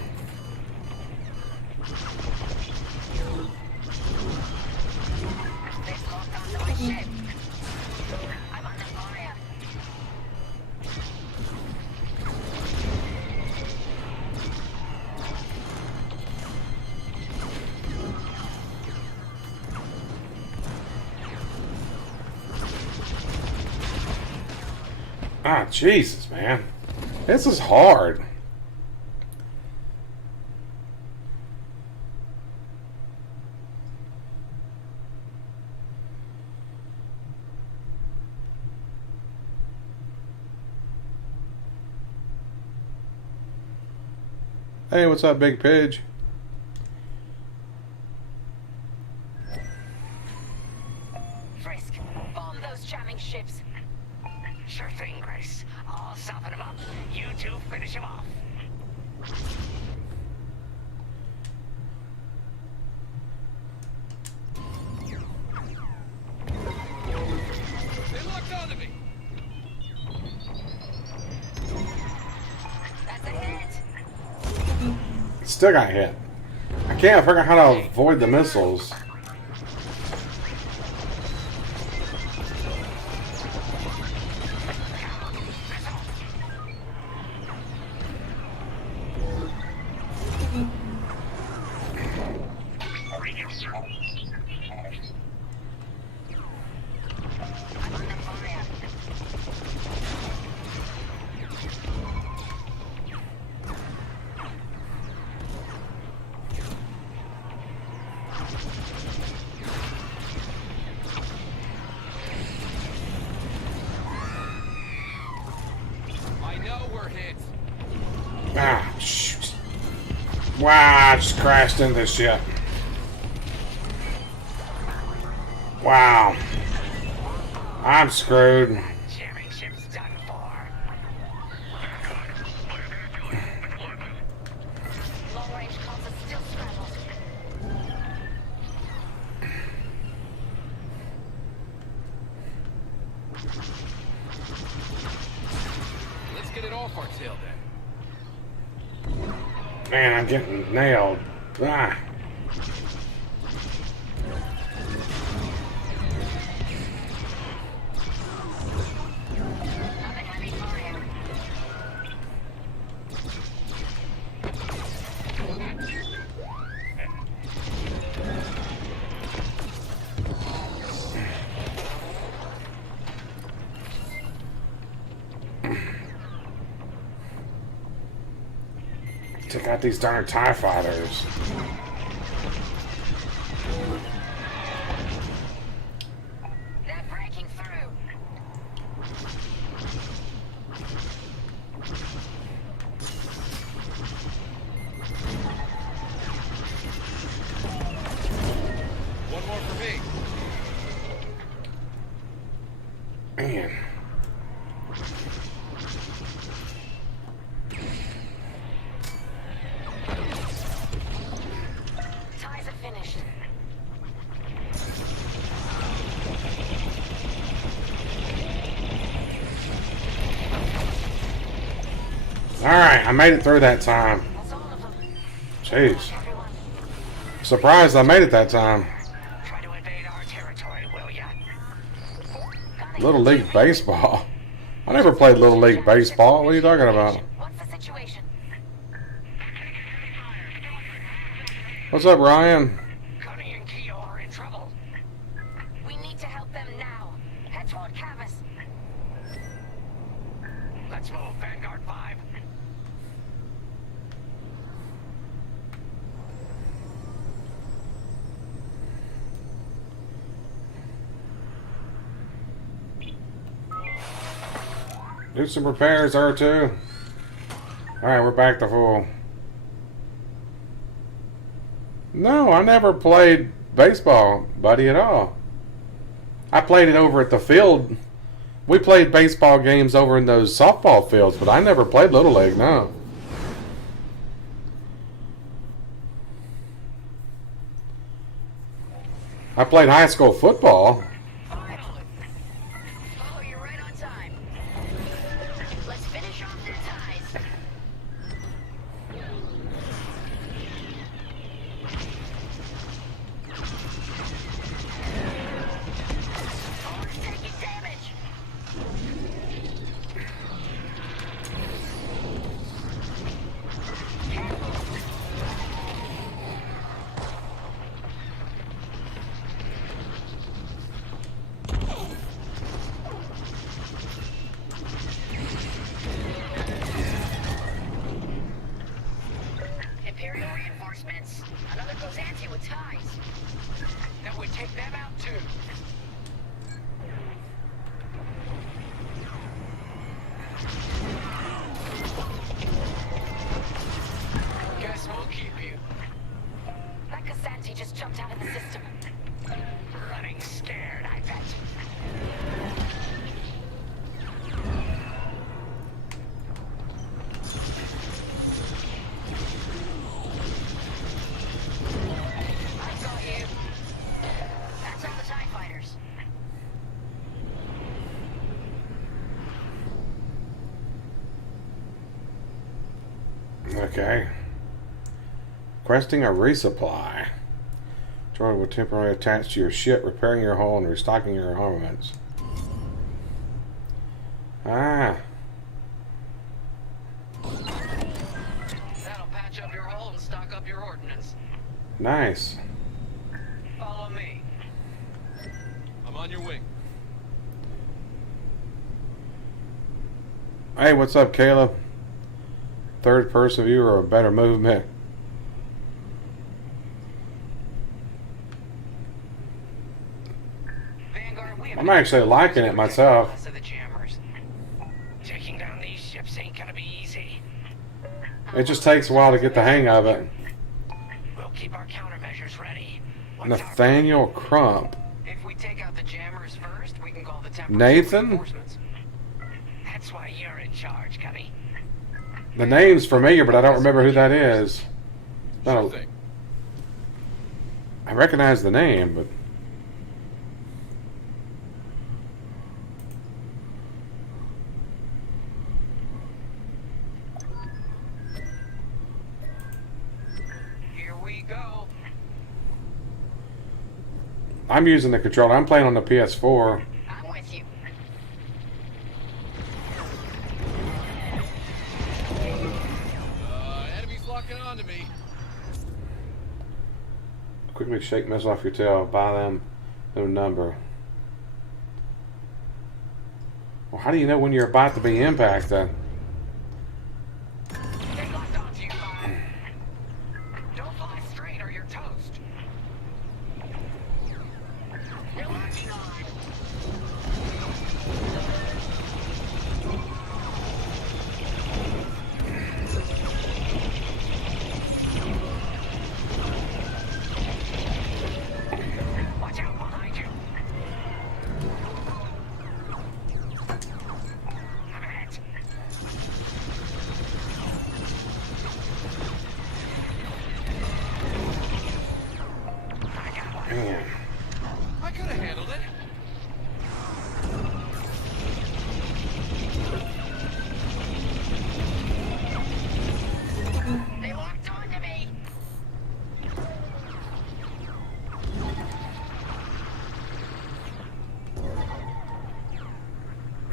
Ah, Jesus, man. This is hard. Hey, what's up, Big Pidge? Frisk, bomb those jamming ships. Sure thing, Grace. I'll soften him up. You two finish him off. They locked onto me. That's a hit. Still got hit. I can't figure out how to avoid the missiles. I know we're hit. Ah, shoot. Wow, I just crashed into this ship. Wow. I'm screwed. Jamming ship's done for. Long-range comms are still scrambled. Let's get it off our tail then. Man, I'm getting nailed. Ah. Take out these darn TIE fighters. Man. Ties are finished. Alright, I made it through that time. Jeez. Surprised I made it that time. Try to invade our territory, will ya? Little League Baseball. I never played Little League Baseball. What are you talking about? What's the situation? What's up, Ryan? Gunny and Keo are in trouble. We need to help them now. Head toward Cavus. Let's move, Vanguard 5. Do some repairs, R2. Alright, we're back to full. No, I never played baseball, buddy, at all. I played it over at the field. We played baseball games over in those softball fields, but I never played Little League, no. I played high school football. Oh, you're right on time. Let's finish off their ties. Forward's taking damage. Imperial reinforcements. Another goes anti with ties. Then we take them out too. Guess we'll keep you. That Kazanti just jumped out of the system. Running scared, I bet. I saw you. That's all the TIE fighters. Okay. Requesting a resupply. Droid will temporarily attach to your ship, repairing your hull and restocking your armaments. Ah. That'll patch up your hull and stock up your ordnance. Nice. Follow me. I'm on your wing. Hey, what's up, Caleb? Third person view or a better movement? Vanguard, we have I'm actually liking it myself. of the jammers. Taking down these ships ain't gonna be easy. It just takes a while to get the hang of it. We'll keep our countermeasures ready. Nathaniel Crump. If we take out the jammers first, we can call the temper Nathan? reinforcements. That's why you're in charge, Cubby. The name's familiar, but I don't remember who that is. No, I recognize the name, but Here we go. I'm using the controller. I'm playing on the PS4. I'm with you. Enemies locking onto me. Quickly shake missiles off your tail. Buy them. No number. Well, how do you know when you're about to be impacted? They locked onto you, Bob. Don't fly straight or you're toast. You're locking on. Watch out behind you.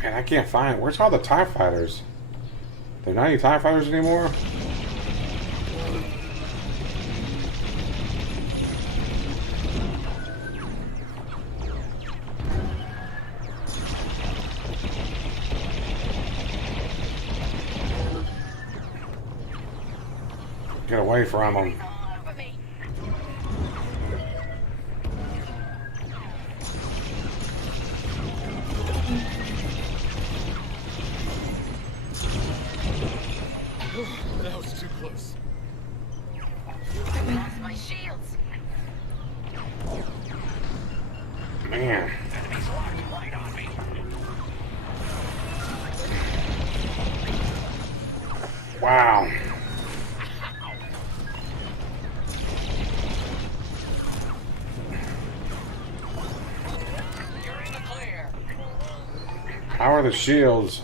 Man, I can't find. Where's all the TIE fighters? There not any TIE fighters anymore? Get away from them. That was too close. I lost my shields. Man. Enemies locked right on me. Wow. You're in the clear. How are the shields?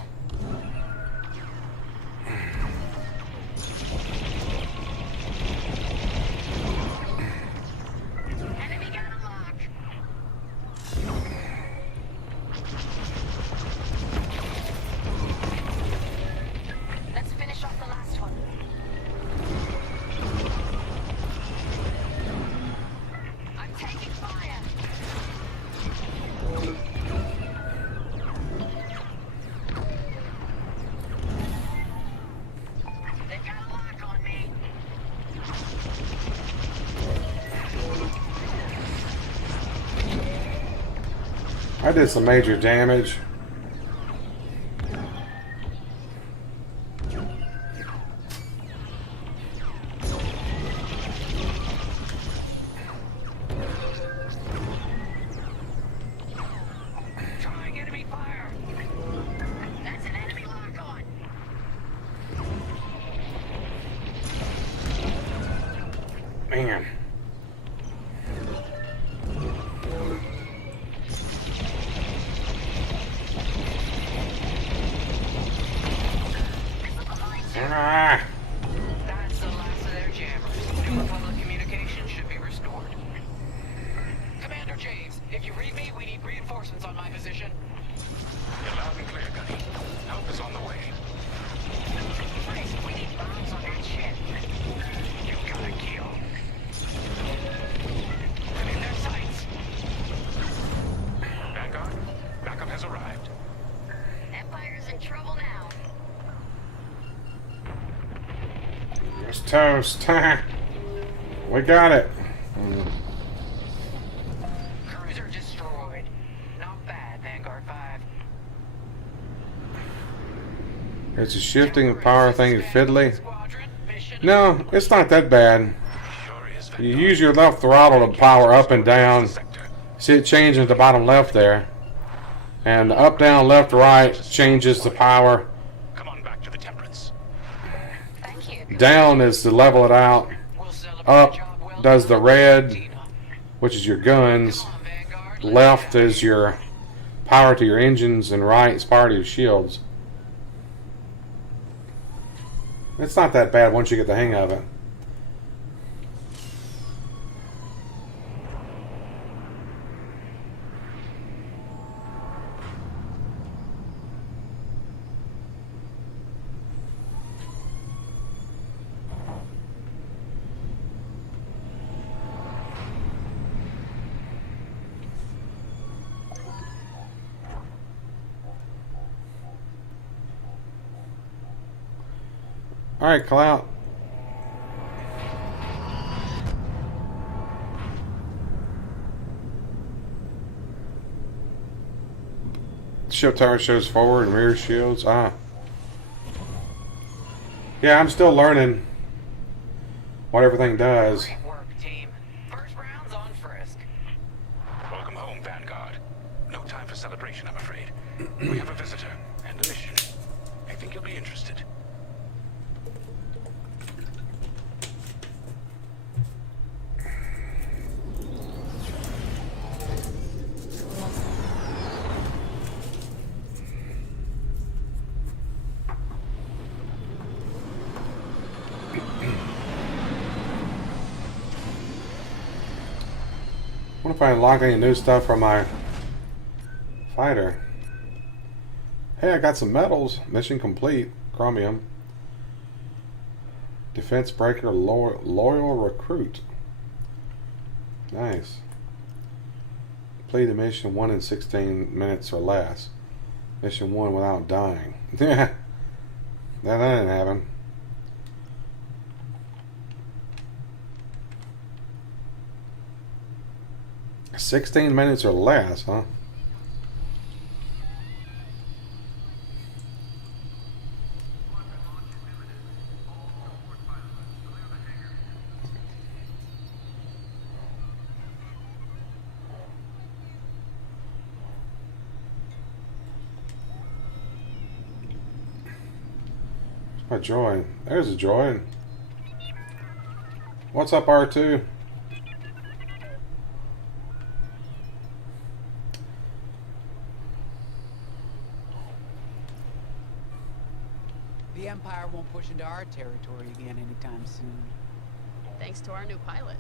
Enemy got a lock. Let's finish off the last one. I'm taking fire. They've got a lock on me. I did some major damage. Trying enemy fire. That's an enemy lock on. Man. Ah. That's the last of their jammers. New Republic communication should be restored. Commander James, if you read me, we need reinforcements on my position. You're loud and clear, Gunny. Help is on the way. Freeze, we need bombs on that ship. You got a kill. I'm in their sights. Vanguard, backup has arrived. Empire's in trouble now. It's toast. We got it. Cruiser destroyed. Not bad, Vanguard 5. It's a shifting power thing is fiddly. No, it's not that bad. You use your left throttle to power up and down. See it changing at the bottom left there. And up, down, left, right changes the power. Come on back to the Temperance. Down is to level it out. Up does the red, which is your guns. Left is your power to your engines, and right is power to your shields. It's not that bad once you get the hang of it. Alright, Clout. Ship tower shows forward and rear shields. Ah. Yeah, I'm still learning what everything does. Great work, team. First round's on Frisk. Welcome home, Vanguard. No time for celebration, I'm afraid. We have a visitor and a mission. I think you'll be interested. What if I unlock any new stuff from my fighter? Hey, I got some medals. Mission complete. Chromium. Defense breaker. Loyal recruit. Nice. Complete the mission 1 in 16 minutes or less. Mission 1 without dying. Yeah. That didn't happen. "16 minutes or less, huh?" A droid. There's a droid. What's up, R2? The Empire won't push into our territory again anytime soon. Thanks to our new pilot.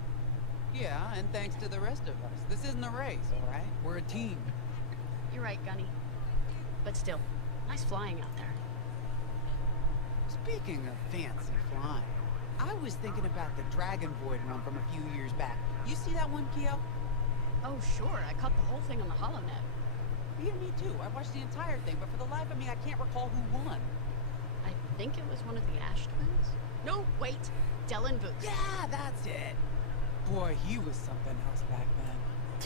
Yeah, and thanks to the rest of us. This isn't a race, all right? We're a team. You're right, Gunny. But still, nice flying out there. Speaking of fancy flying, I was thinking about the Dragon Void run from a few years back. You see that one, Keo? Oh, sure. I caught the whole thing on the HoloNet. Yeah, me too. I watched the entire thing, but for the life of me, I can't recall who won. I think it was one of the Ash twins. No, wait. Dylan Booth. Yeah, that's it. Boy, he was something else back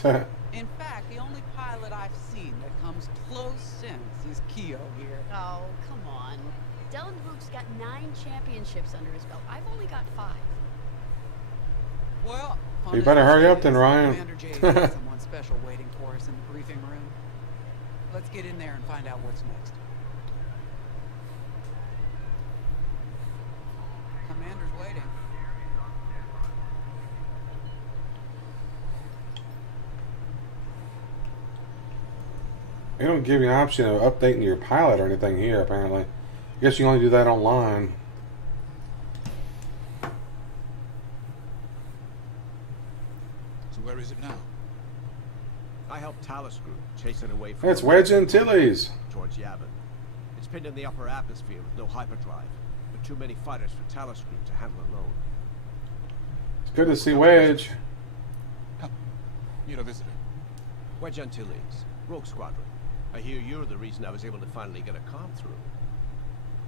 then. In fact, the only pilot I've seen that comes close since is Keo here. Oh, come on. Dylan Booth's got 9 championships under his belt. I've only got 5. Well, you better hurry up then, Ryan. Commander J has someone special waiting for us in the briefing room. Let's get in there and find out what's next. Commander's waiting. They don't give you an option of updating your pilot or anything here, apparently. I guess you can only do that online. So where is it now? I helped Talus Group chase it away from... It's Wedge Antilles. George Yavin. It's pinned in the upper atmosphere with no hyperdrive, but too many fighters for Talus Group to handle alone. It's good to see Wedge. Come, meet a visitor. Wedge Antilles, Rogue Squadron. I hear you're the reason I was able to finally get a comm through.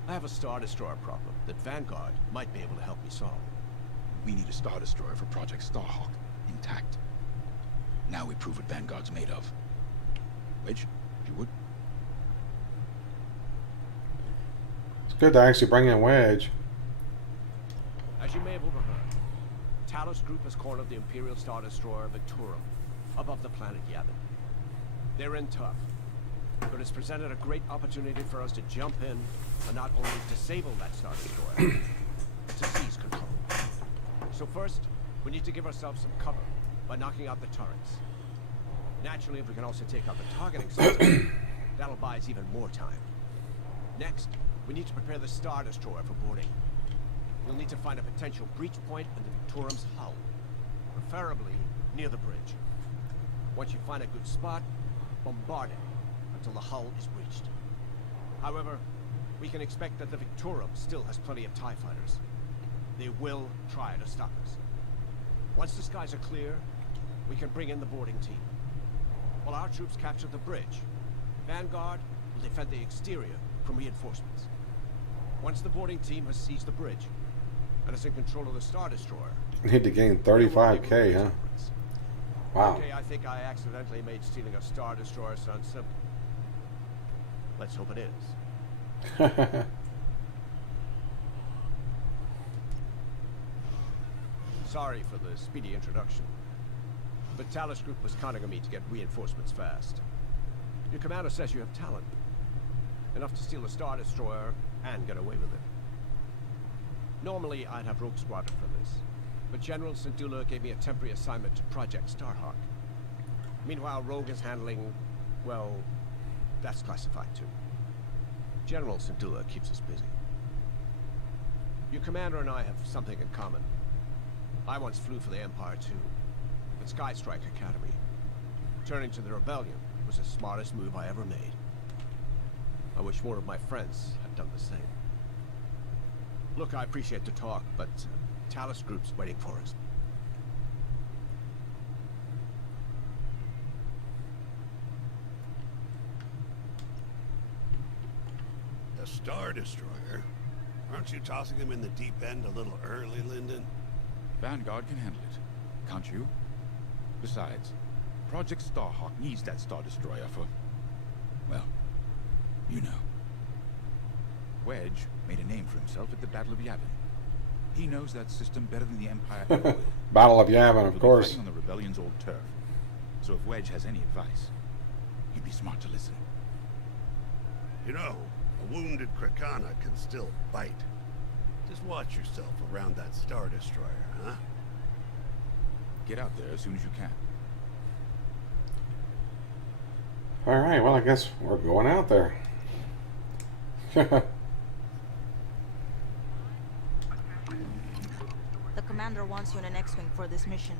I have a Star Destroyer problem that Vanguard might be able to help me solve. We need a Star Destroyer for Project Starhawk, intact. Now we prove what Vanguard's made of. Wedge, if you would. It's good to actually bring in Wedge. As you may have overheard, Talus Group has cornered the Imperial Star Destroyer Victorum above the planet Yavin. They're in tough, but it's presented a great opportunity for us to jump in and not only disable that Star Destroyer, but to seize control. So first, we need to give ourselves some cover by knocking out the turrets. Naturally, if we can also take out the targeting system, that'll buy us even more time. Next, we need to prepare the Star Destroyer for boarding. We'll need to find a potential breach point in the Victorum's hull, preferably near the bridge. Once you find a good spot, bombard it until the hull is breached. However, we can expect that the Victorum still has plenty of TIE fighters. They will try to stop us. Once the skies are clear, we can bring in the boarding team. While our troops capture the bridge, Vanguard will defend the exterior from reinforcements. Once the boarding team has seized the bridge and is in control of the Star Destroyer, Need to gain 35k, huh? Wow. Okay, I think I accidentally made stealing a Star Destroyer sound simple. Let's hope it is. Sorry for the speedy introduction, but Talus Group was counting on me to get reinforcements fast. Your commander says you have talent. Enough to steal a Star Destroyer and get away with it. Normally, I'd have Rogue Squadron for this, but General Syndulla gave me a temporary assignment to Project Starhawk. Meanwhile, Rogue is handling, well, that's classified too. General Syndulla keeps us busy. Your commander and I have something in common. I once flew for the Empire too, at Skystrike Academy. Turning to the Rebellion was the smartest move I ever made. I wish more of my friends had done the same. Look, I appreciate the talk, but Talos Group's waiting for us. A Star Destroyer? Aren't you tossing him in the deep end a little early, Lyndon? Vanguard can handle it. Can't you? Besides, Project Starhawk needs that Star Destroyer for... well, you know. Wedge made a name for himself at the Battle of Yavin. He knows that system better than the Empire ever will. Battle of Yavin, of He'll course. be fighting on the Rebellion's old turf. So if Wedge has any advice, he'd be smart to listen. You know, a wounded Krakana can still bite. Just watch yourself around that Star Destroyer, huh? Get out there as soon as you can. Alright, well, I guess we're going out there. The commander wants you in an X-Wing for this mission.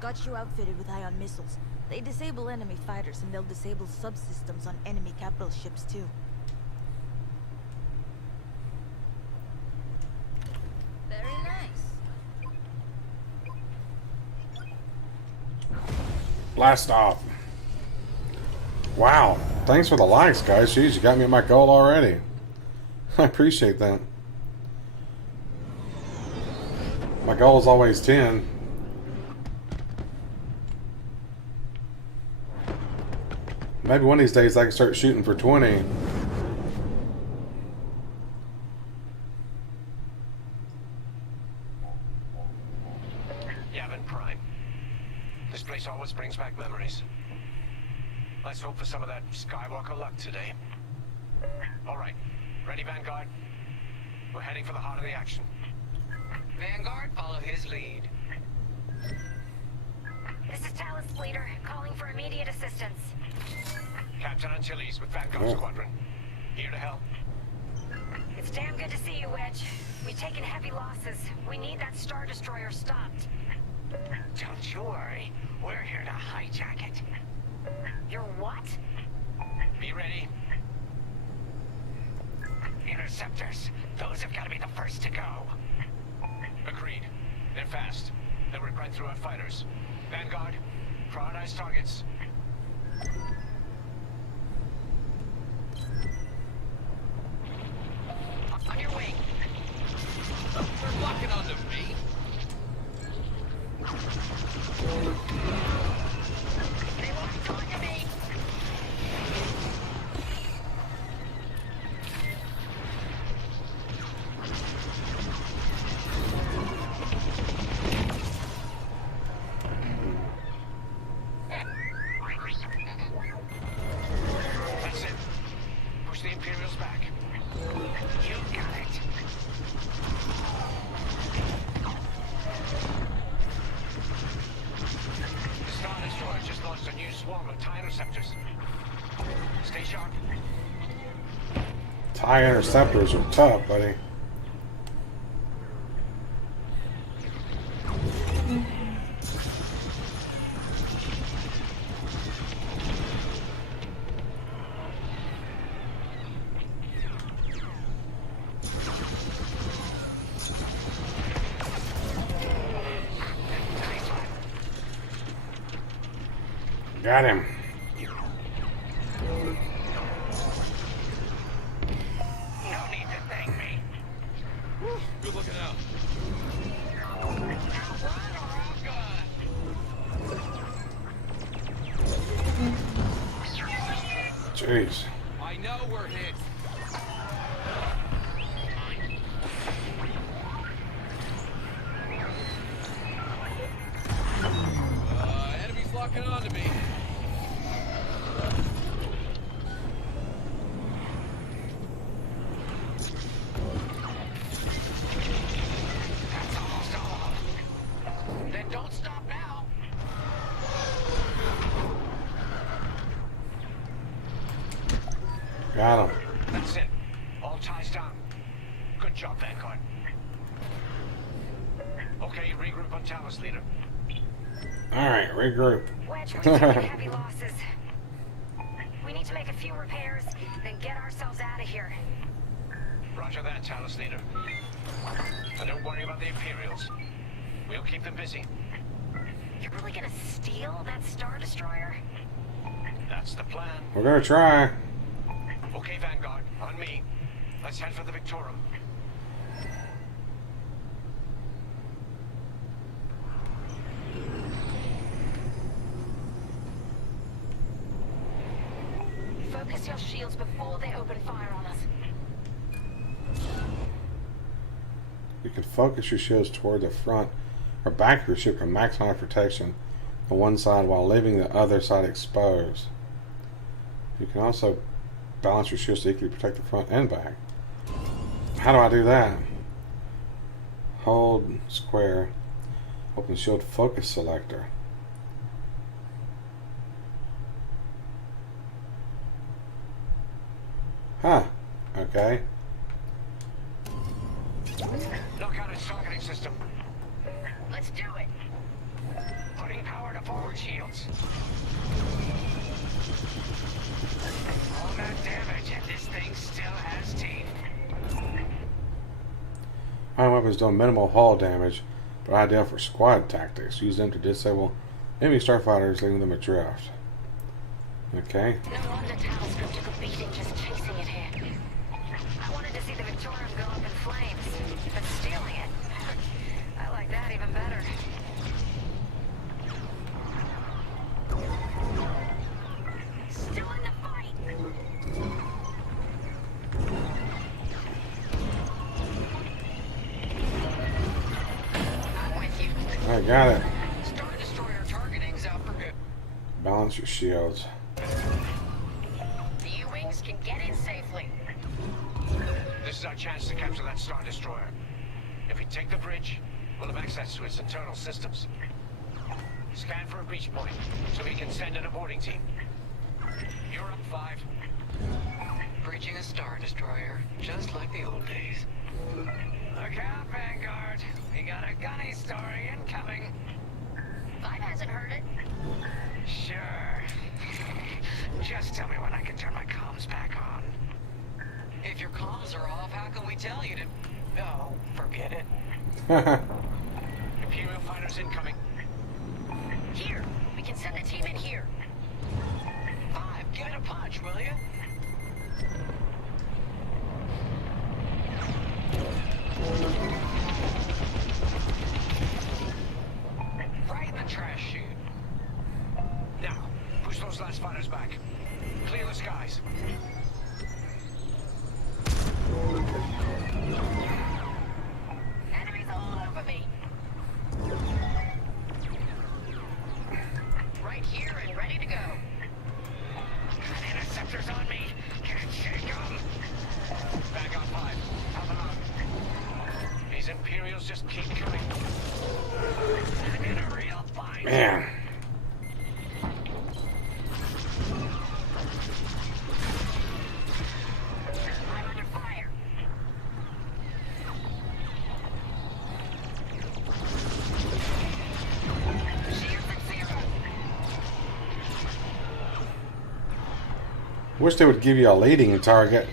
Got you outfitted with ion missiles. They disable enemy fighters, and they'll disable subsystems on enemy capital ships, too. Very nice. Blast off. Wow. Thanks for the likes, guys. Jeez, you got me at my goal already. I appreciate that. My goal is always 10. Maybe one of these days I can start shooting for 20. Yavin Prime. This place always brings back memories. Let's hope for some of that Skywalker luck today. Alright, ready, Vanguard? We're heading for the heart of the action. Vanguard, follow his lead. This is Talos Leader, calling for immediate assistance. Captain Antilles with Vanguard Squadron. Here to help. It's damn good to see you, Wedge. We've taken heavy losses. We need that Star Destroyer stopped. Don't you worry. We're here to hijack it. You're what? Be ready. Interceptors. Those have got to be the first to go. Agreed. They're fast. They'll rip right through our fighters. Vanguard, prioritize targets. On your way. They're locking onto me. They locked onto me. That's it. Push the Imperials back. You got it. The Star Destroyer just launched a new swarm of TIE interceptors. Stay sharp. TIE interceptors are tough, buddy. Got him. No need to thank me. Good looking out. Jeez. I know we're hit. Enemy's locking onto me. That's almost all of them. Then don't stop now. Got him. That's it. All ties down. Good job, Vanguard. Okay, regroup on Talos, Leader. Alright, regroup. Wedge, we've taken heavy losses. We need to make a few repairs, then and get ourselves out of here. Roger that, Talos Leader. And don't worry about the Imperials. We'll keep them busy. You're really gonna steal that Star Destroyer? That's the plan. We're gonna try. Okay, Vanguard, on me. Let's head for the Victorum. Focus your shields before they open fire on us. You can focus your shields toward the front or back of your ship to maximize protection on one side while leaving the other side exposed. You can also balance your shields to equally protect the front and back. How do I do that? Hold square. Open shield focus selector. Huh. Okay. Knock out its targeting system. Let's do it. Putting power to forward shields. All that damage, and this thing still has teeth. Iron weapons do minimal hull damage, but ideal for squad tactics. Use them to disable enemy starfighters, leaving them adrift. Okay. No wonder Talos Group took a beating just chasing it here. I wanted to see the Victorium go up in flames, but stealing it, I like that even better. Still in the fight. I'm with you. I got it. Star Destroyer targeting's out for good. Balance your shields. The U-Wings can get in safely. This is our chance to capture that Star Destroyer. If we take the bridge, we'll have access to its internal systems. Scan for a breach point, so we can send an aborting team. You're up, 5. Breaching a Star Destroyer, just like the old days. Look out, Vanguard. We got a gunny story incoming. 5 hasn't heard it. Sure. Just tell me when I can turn my comms back on. If your comms are off, how can we tell you to... No, forget it. Imperial fighters incoming. Here, we can send the team in here. 5, give it a punch, will you? Right in the trash chute. Now, push those last fighters back. Clear the skies. Enemies all over me. Right here and ready to go. Got interceptors on me. Can't shake them. Back on 5. Help them out. These Imperials just keep coming. I'm in a real bind. Man. I'm under fire. Shields at 0. Wish they would give you a leading target.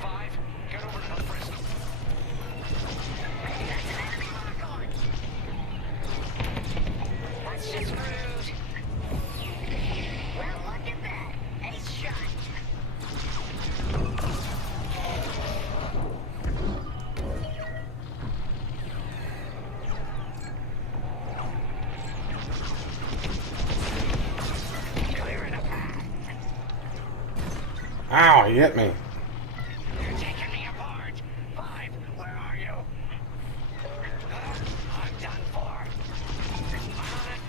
5, get over to the prison. That's an enemy lock on. That's just rude. Well, look at that. Ace shot. Clearing a path. Ow, he hit me. You're taking me apart. 5, where are you? I'm done for. I'm on it.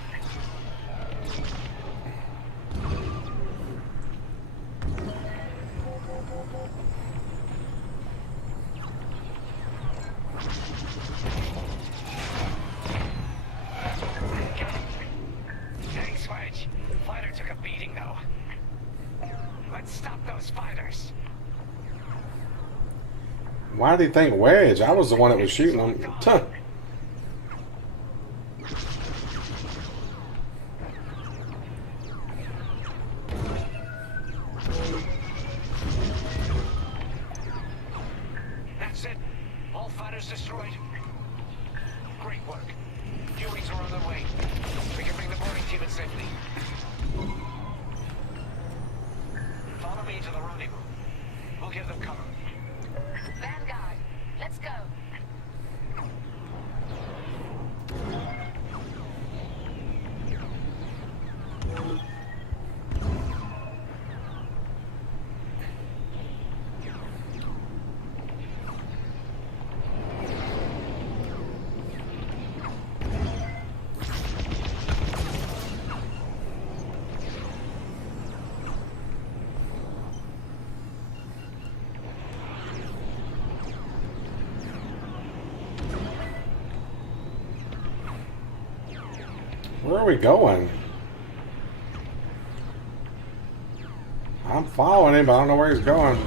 Thanks, Wedge. Fighter took a beating, though. Let's stop those fighters. Why did he think Wedge? I was the one that was shooting him. Tuh. fighters destroyed? Great work. U-wings are on their way. We can bring the boarding team in safely. Follow me to the rendezvous. We'll give them cover. Vanguard, let's go. Where are we going? I'm following him, but I don't know where he's going.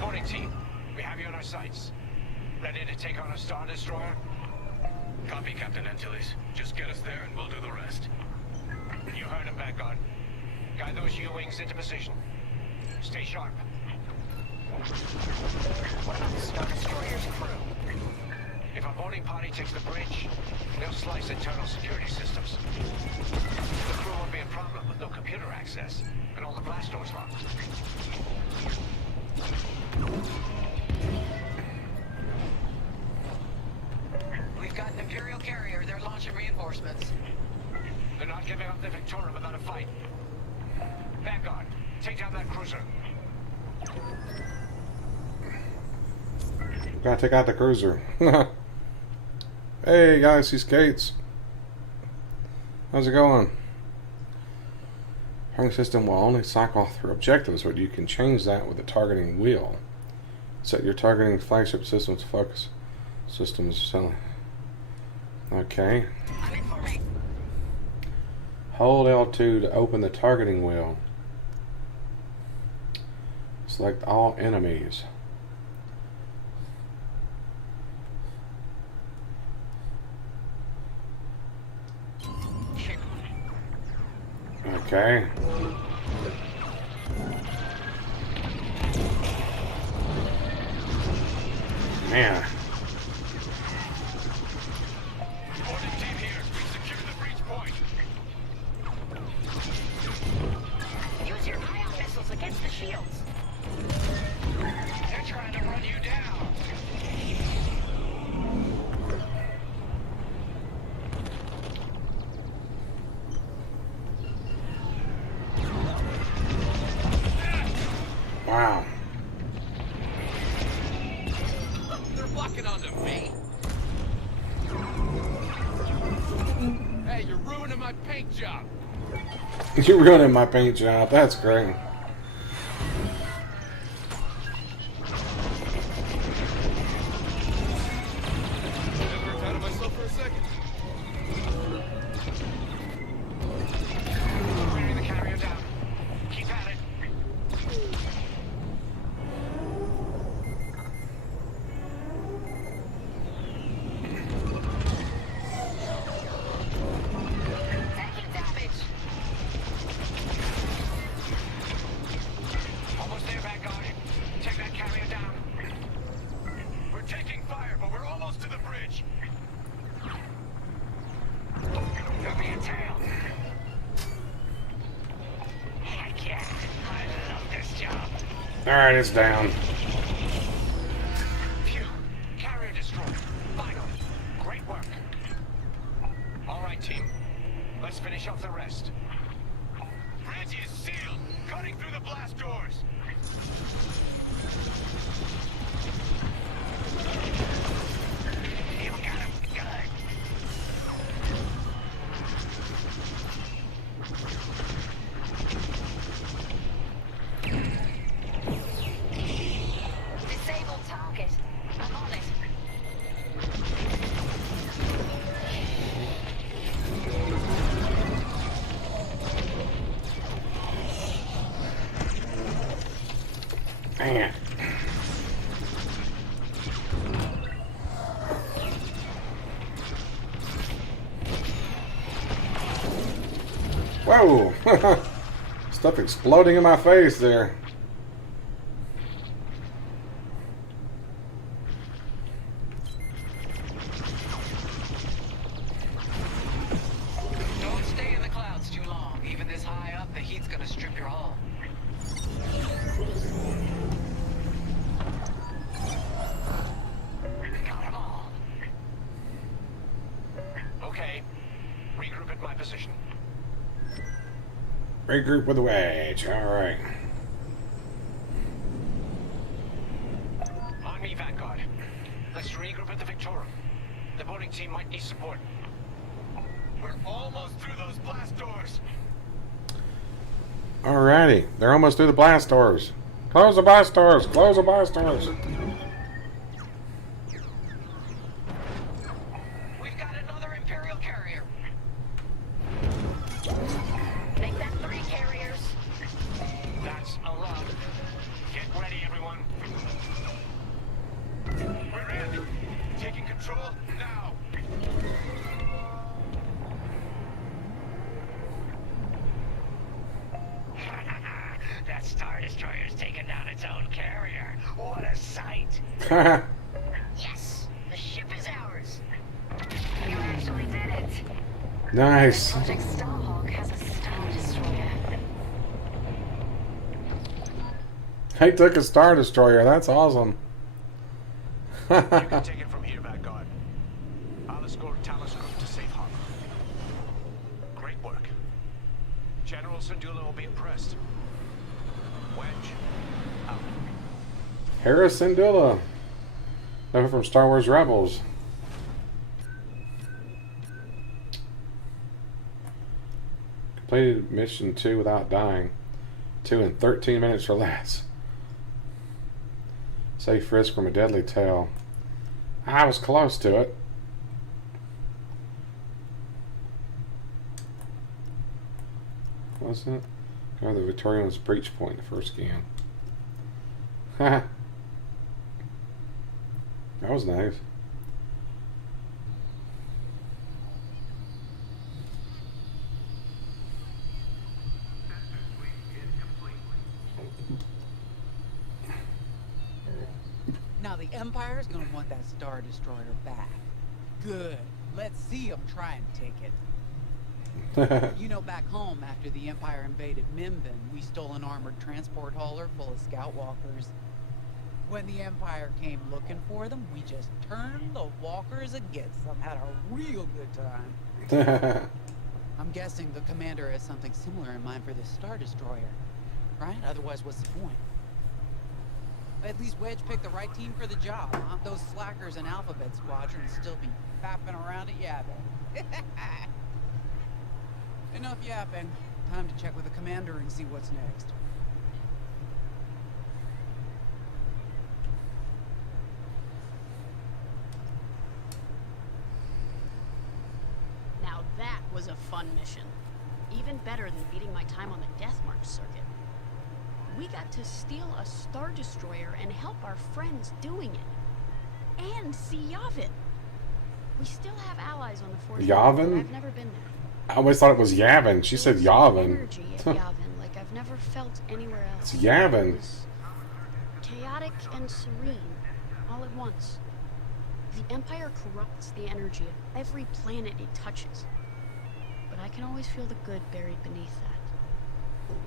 Boarding team, we have you on our sights. Ready to take on a Star Destroyer? Copy, Captain Antilles. Just get us there and we'll do the rest. You heard him, Vanguard. Guide those U-wings into position. Stay sharp. What about the Star Destroyer's crew? If a boarding party takes the bridge, they'll slice internal security systems. The crew won't be a problem with no computer access and all the blast doors locked. We've got an Imperial carrier. They're launching reinforcements. They're not giving up the Victoria without a fight. Vanguard, take down that cruiser. Gotta take out the cruiser. Hey guys, he skates. How's it going? Targeting system will only cycle through objectives, but you can change that with the targeting wheel. Set your targeting flagship system's focus systems. Okay. Hold L2 to open the targeting wheel. Select all enemies. Okay. Man. Boarding team here. We secured the breach point. Use your ion missiles against the shields. They're trying to run you down. Wow. They're locking onto me. Hey, you're ruining my paint job. You're ruining my paint job. That's great. I worked out of myself for a second. Bring the carrier down. Keep at it. Taking damage. Almost there, Vanguard. Take that carrier down. We're taking fire, but we're almost to the bridge. You're being tailed. Heck yeah. I love this job. Alright, it's down. Phew. Carrier destroyed. Finally. Great work. All right, team. Let's finish off the rest. Bridge is sealed. Cutting through the blast doors. You got him. Good. Disable target. I'm on it. Man. Whoa! Stuff exploding in my face there. Don't stay in the clouds too long. Even this high up, the heat's gonna strip your hull. Got 'em all. Okay. Regroup at my position. Regroup with the wedge. Alright. On me, Vanguard. Let's regroup at the Victorum. The boarding team might need support. We're almost through those blast doors. Alrighty. They're almost through the blast doors. Close the blast doors. Close the blast doors. We've got another Imperial carrier. Make that 3 carriers. That's a lot. Get ready, everyone. We're in. Taking control now. That Star Destroyer's taken down its own carrier. What a sight. Yes, the ship is ours. You actually did it. Nice. Project Starhawk has a Star Destroyer. I took a Star Destroyer. That's awesome. You can take it from here, Vanguard. I'll escort Talos Group to safe harbor. Great work. General Syndulla will be impressed. Wedge, out. Harris Syndulla. Over from Star Wars Rebels. Completed mission 2 without dying. 2 in 13 minutes or less. Save Frisk from a deadly tail. I was close to it. Was it? Oh, the Victorian's breach point, the first scan. Haha. That was nice. Now the Empire's gonna want that Star Destroyer back. Good. Let's see them try and take it. You know, back home, after the Empire invaded Minbin, we stole an armored transport hauler full of scout walkers. When the Empire came looking for them, we just turned the walkers against them. Had a real good time. I'm guessing the commander has something similar in mind for this Star Destroyer, right? Otherwise, what's the point? At least Wedge picked the right team for the job, huh? Those slackers in Alphabet Squadron still be fapping around at Yavin. Enough yapping. Time to check with the commander and see what's next. Now that was a fun mission. Even better than beating my time on the Death March circuit. We got to steal a Star Destroyer and help our friends doing it. And see Yavin. We still have allies on the force. Yavin? I've never been there. I always thought it was Yavin. She said Yavin. Energy at Yavin like I've never felt anywhere else. It's Yavin. It was chaotic and serene, all at once. The Empire corrupts the energy of every planet it touches. But I can always feel the good buried beneath that.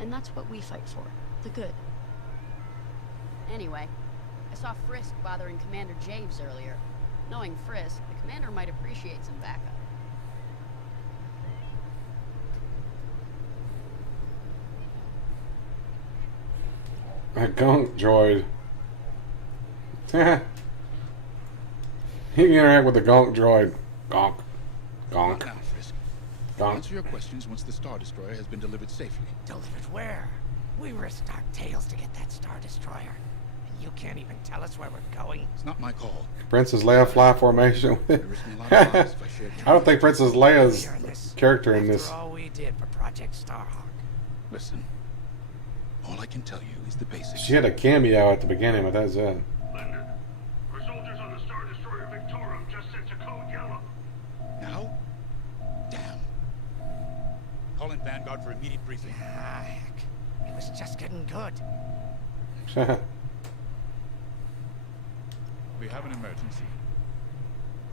And that's what we fight for, the good. Anyway, I saw Frisk bothering Commander Javes earlier. Knowing Frisk, the commander might appreciate some backup. A gunk droid. He can interact with the gunk droid. Gonk. Gonk. Not now, Frisk. Gonk. Answer your questions once the Star Destroyer has been delivered safely. Delivered where? We risked our tails to get that Star Destroyer. And you can't even tell us where we're going? It's not my call. Princess Leia fly formation. I don't think Princess Leia's character in this. After all we did for Project Starhawk. Listen, all I can tell you is the basics. She had a cameo at the beginning, but that's it. Landed. Our soldiers on the Star Destroyer Victorum just sent a code yellow. Now? Damn. Call in Vanguard for immediate briefing. Ah, heck. was just getting good. We have an emergency.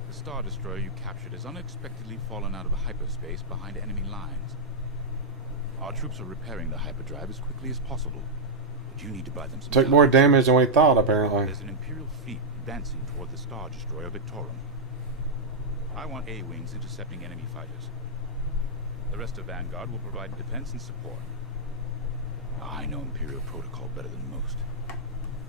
The Star Destroyer you captured has unexpectedly fallen out of hyperspace behind enemy lines. Our troops are repairing the hyperdrive as quickly as possible, but you need to buy them some Took time. more damage than we thought, apparently. There's an Imperial fleet advancing toward the Star Destroyer Victorum. I want A-wings intercepting enemy fighters. The rest of Vanguard will provide defense and support. I know Imperial protocol better than most.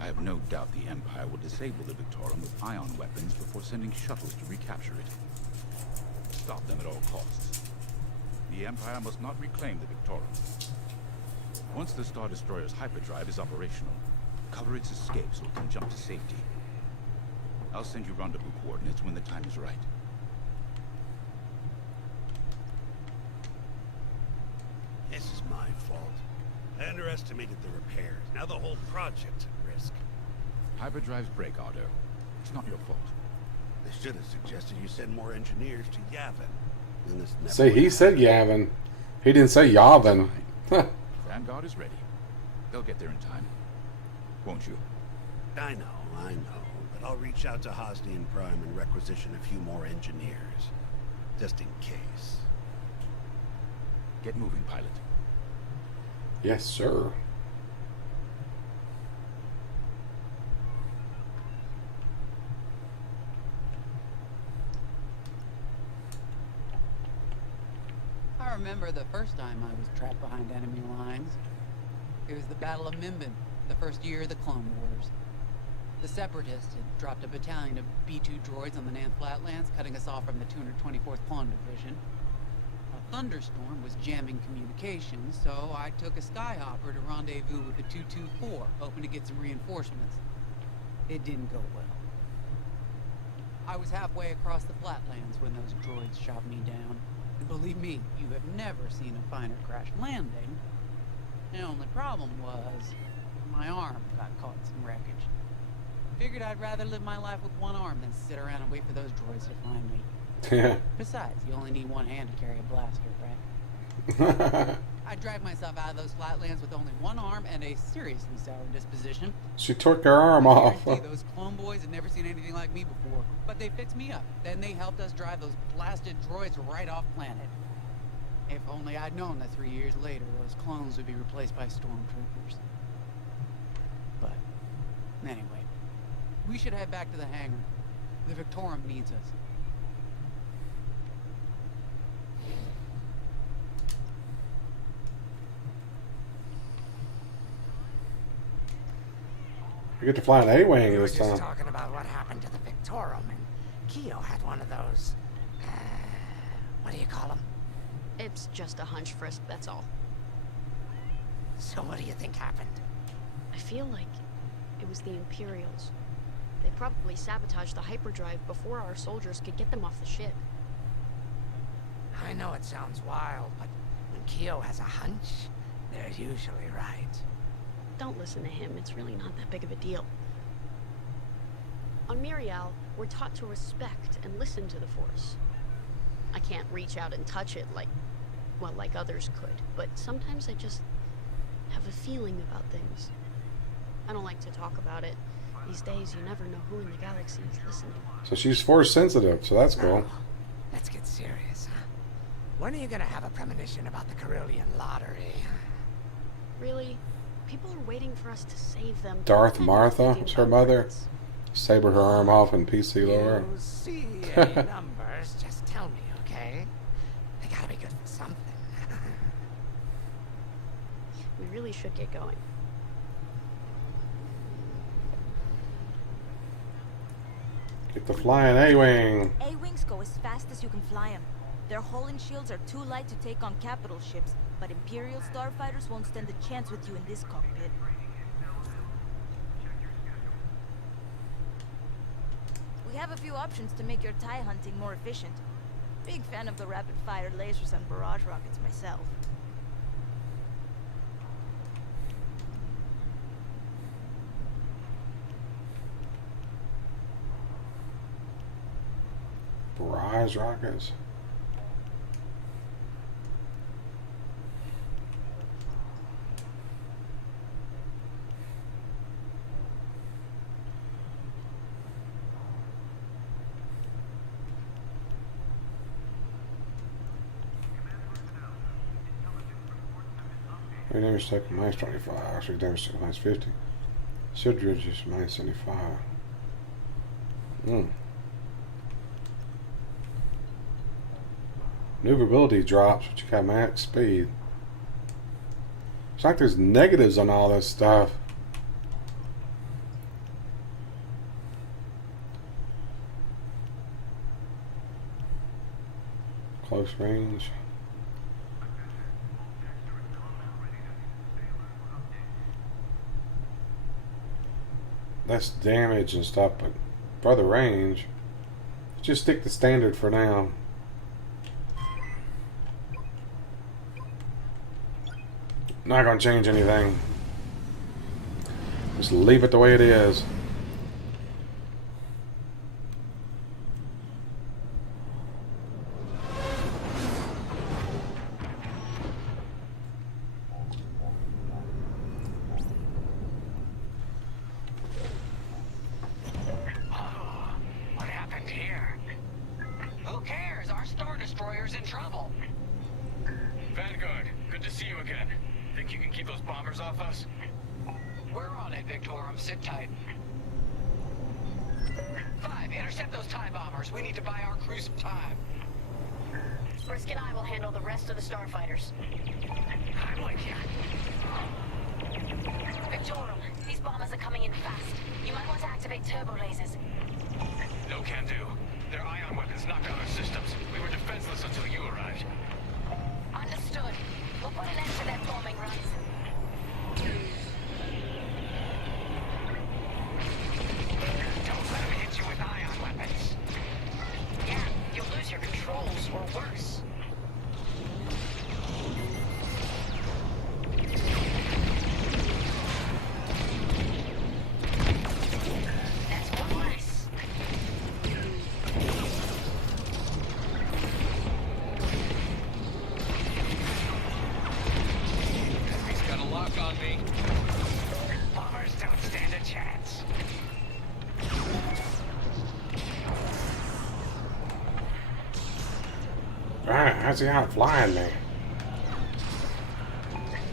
I have no doubt the Empire will disable the Victorum with ion weapons before sending shuttles to recapture it. Stop them at all costs. The Empire must not reclaim the Victorum. Once the Star Destroyer's hyperdrive is operational, cover its escape so it can jump to safety. I'll send you rendezvous coordinates when the time is right. This is my fault. I underestimated the repairs. Now the whole project's at risk. Hyperdrives break, Otto. It's not your fault. I should have suggested you send more engineers to Yavin. Then this never See, he said Yavin. He didn't say Yavin. Vanguard is ready. They'll get there in time. Won't you? I know. But I'll reach out to Hosnian Prime and requisition a few more engineers. Just in case. Get moving, pilot. Yes, sir. I remember the first time I was trapped behind enemy lines. It was the Battle of Minbin, the first year of the Clone Wars. The Separatists had dropped a battalion of B-2 droids on the Nan Flatlands, cutting us off from the 224th Clone Division. A thunderstorm was jamming communications, so I took a skyhopper to rendezvous with the 224, hoping to get some reinforcements. It didn't go well. I was halfway across the flatlands when those droids shot me down. And believe me, you have never seen a finer crash landing. The only problem was, my arm got caught in some wreckage. Figured I'd rather live my life with one arm than sit around and wait for those droids to find me. Besides, you only need one hand to carry a blaster, right? I dragged myself out of those flatlands with only one arm and a seriously sour disposition. She took her arm off. Those clone boys had never seen anything like me before, but they fixed me up. Then they helped us drive those blasted droids right off planet. If only I'd known that 3 years later those clones would be replaced by stormtroopers. But anyway, we should head back to the hangar. The Victorum needs us. We get to fly an A-wing We were this just time. talking about what happened to the Victorum, and Keo had one of those, what do you call them? It's just a hunch, Frisk, that's all. So what do you think happened? I feel like it was the Imperials. They probably sabotaged the hyperdrive before our soldiers could get them off the ship. I know it sounds wild, but when Keo has a hunch, they're usually right. Don't listen to him, it's really not that big of a deal. On Miriel, we're taught to respect and listen to the Force. I can't reach out and touch it like others could, but sometimes I just have a feeling about things. I don't like to talk about it. These days, you never know who in the galaxy is listening. So she's Force sensitive, so that's cool. Let's get serious, huh? When are you gonna have a premonition about the Carillion lottery? Really? People are waiting for us to save them. Darth Martha was her mother. Saber her arm off and PC lower. You see any numbers, just tell me, okay? They gotta be good for something. We really should get going. Get the flying A-wing. A-wings go as fast as you can fly them. Their hull and shields are too light to take on capital ships, but Imperial starfighters won't stand a chance with you in this cockpit. We have a few options to make your TIE hunting more efficient. Big fan of the rapid-fire lasers and barrage rockets myself. Barrage rockets. Three damage stuck minus 25. Three damage stuck minus 50. Shield reduce minus 75. Maneuverability drops, but you got max speed. It's like there's negatives on all this stuff. Close range. That's damage and stuff, but for the range, just stick to standard for now. Not gonna change anything. Just leave it the way it is. What happened here? Who cares? Our Star Destroyer's in trouble. Vanguard, good to see you again. Think you can keep those bombers off us? We're on it, Victorum. Sit tight. 5, intercept those TIE bombers. We need to buy our crew some time. Frisk and I will handle the rest of the starfighters. I'm with you. Victorum, these bombers are coming in fast. You might want to activate turbo lasers. No can do. Their ion weapons knocked out our systems. We were defenseless until you arrived. Understood. We'll put an end to their bombing runs. Don't let them hit you with ion weapons. Yeah, you'll lose your controls, or worse. That's one less. He's got a lock on me. Bombers don't stand a chance. Alright, how's he out flying me?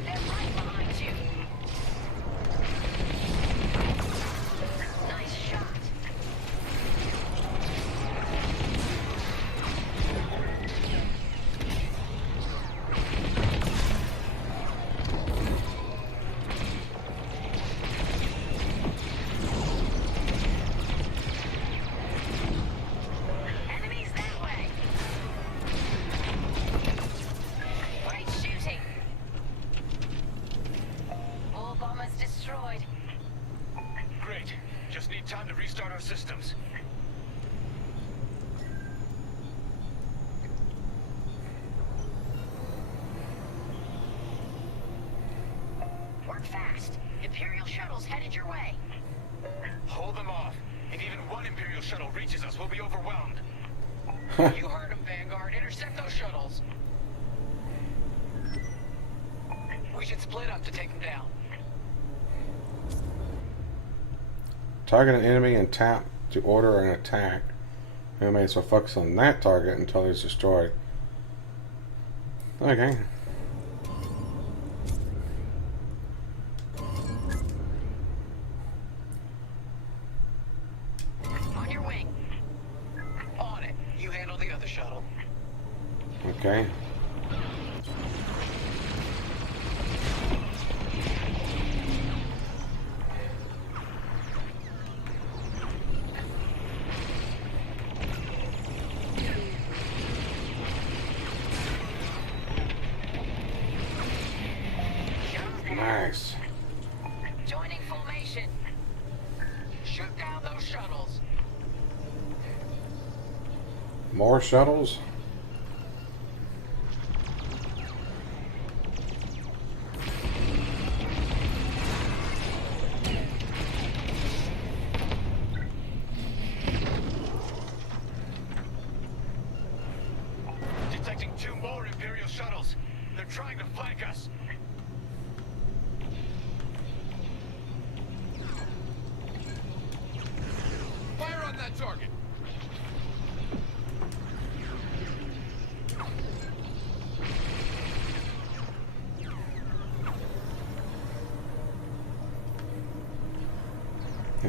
They're right behind you. Nice shot. Enemies that way. Great shooting. All bombers destroyed. Great. Just need time to restart our systems. Work fast. Imperial shuttles headed your way. Hold them off. If even one Imperial shuttle reaches us, we'll be overwhelmed. You heard them, Vanguard. Intercept those shuttles. We should split up to take them down. Target an enemy and tap to order an attack. Enemy so focus on that target until it's destroyed. Okay. On your wing. On it. You handle the other shuttle. Okay. Nice. Joining formation. Shoot down those shuttles. More shuttles? Detecting 2 more Imperial shuttles. They're trying to flank us. Fire on that target.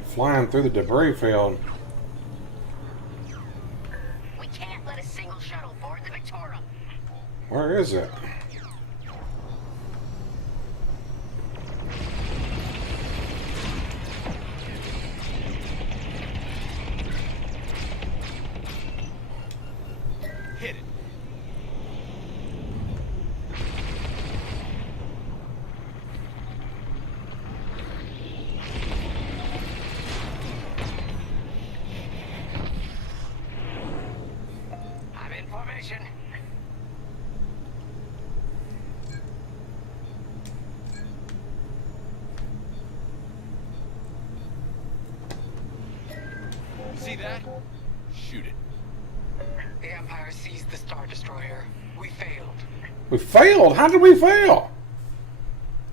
Flying through the debris field. We can't let a single shuttle board the Victorum. Where is it? Hit it. I'm in formation. See that? Shoot it. The Empire seized the Star Destroyer. We failed. We failed? How did we fail?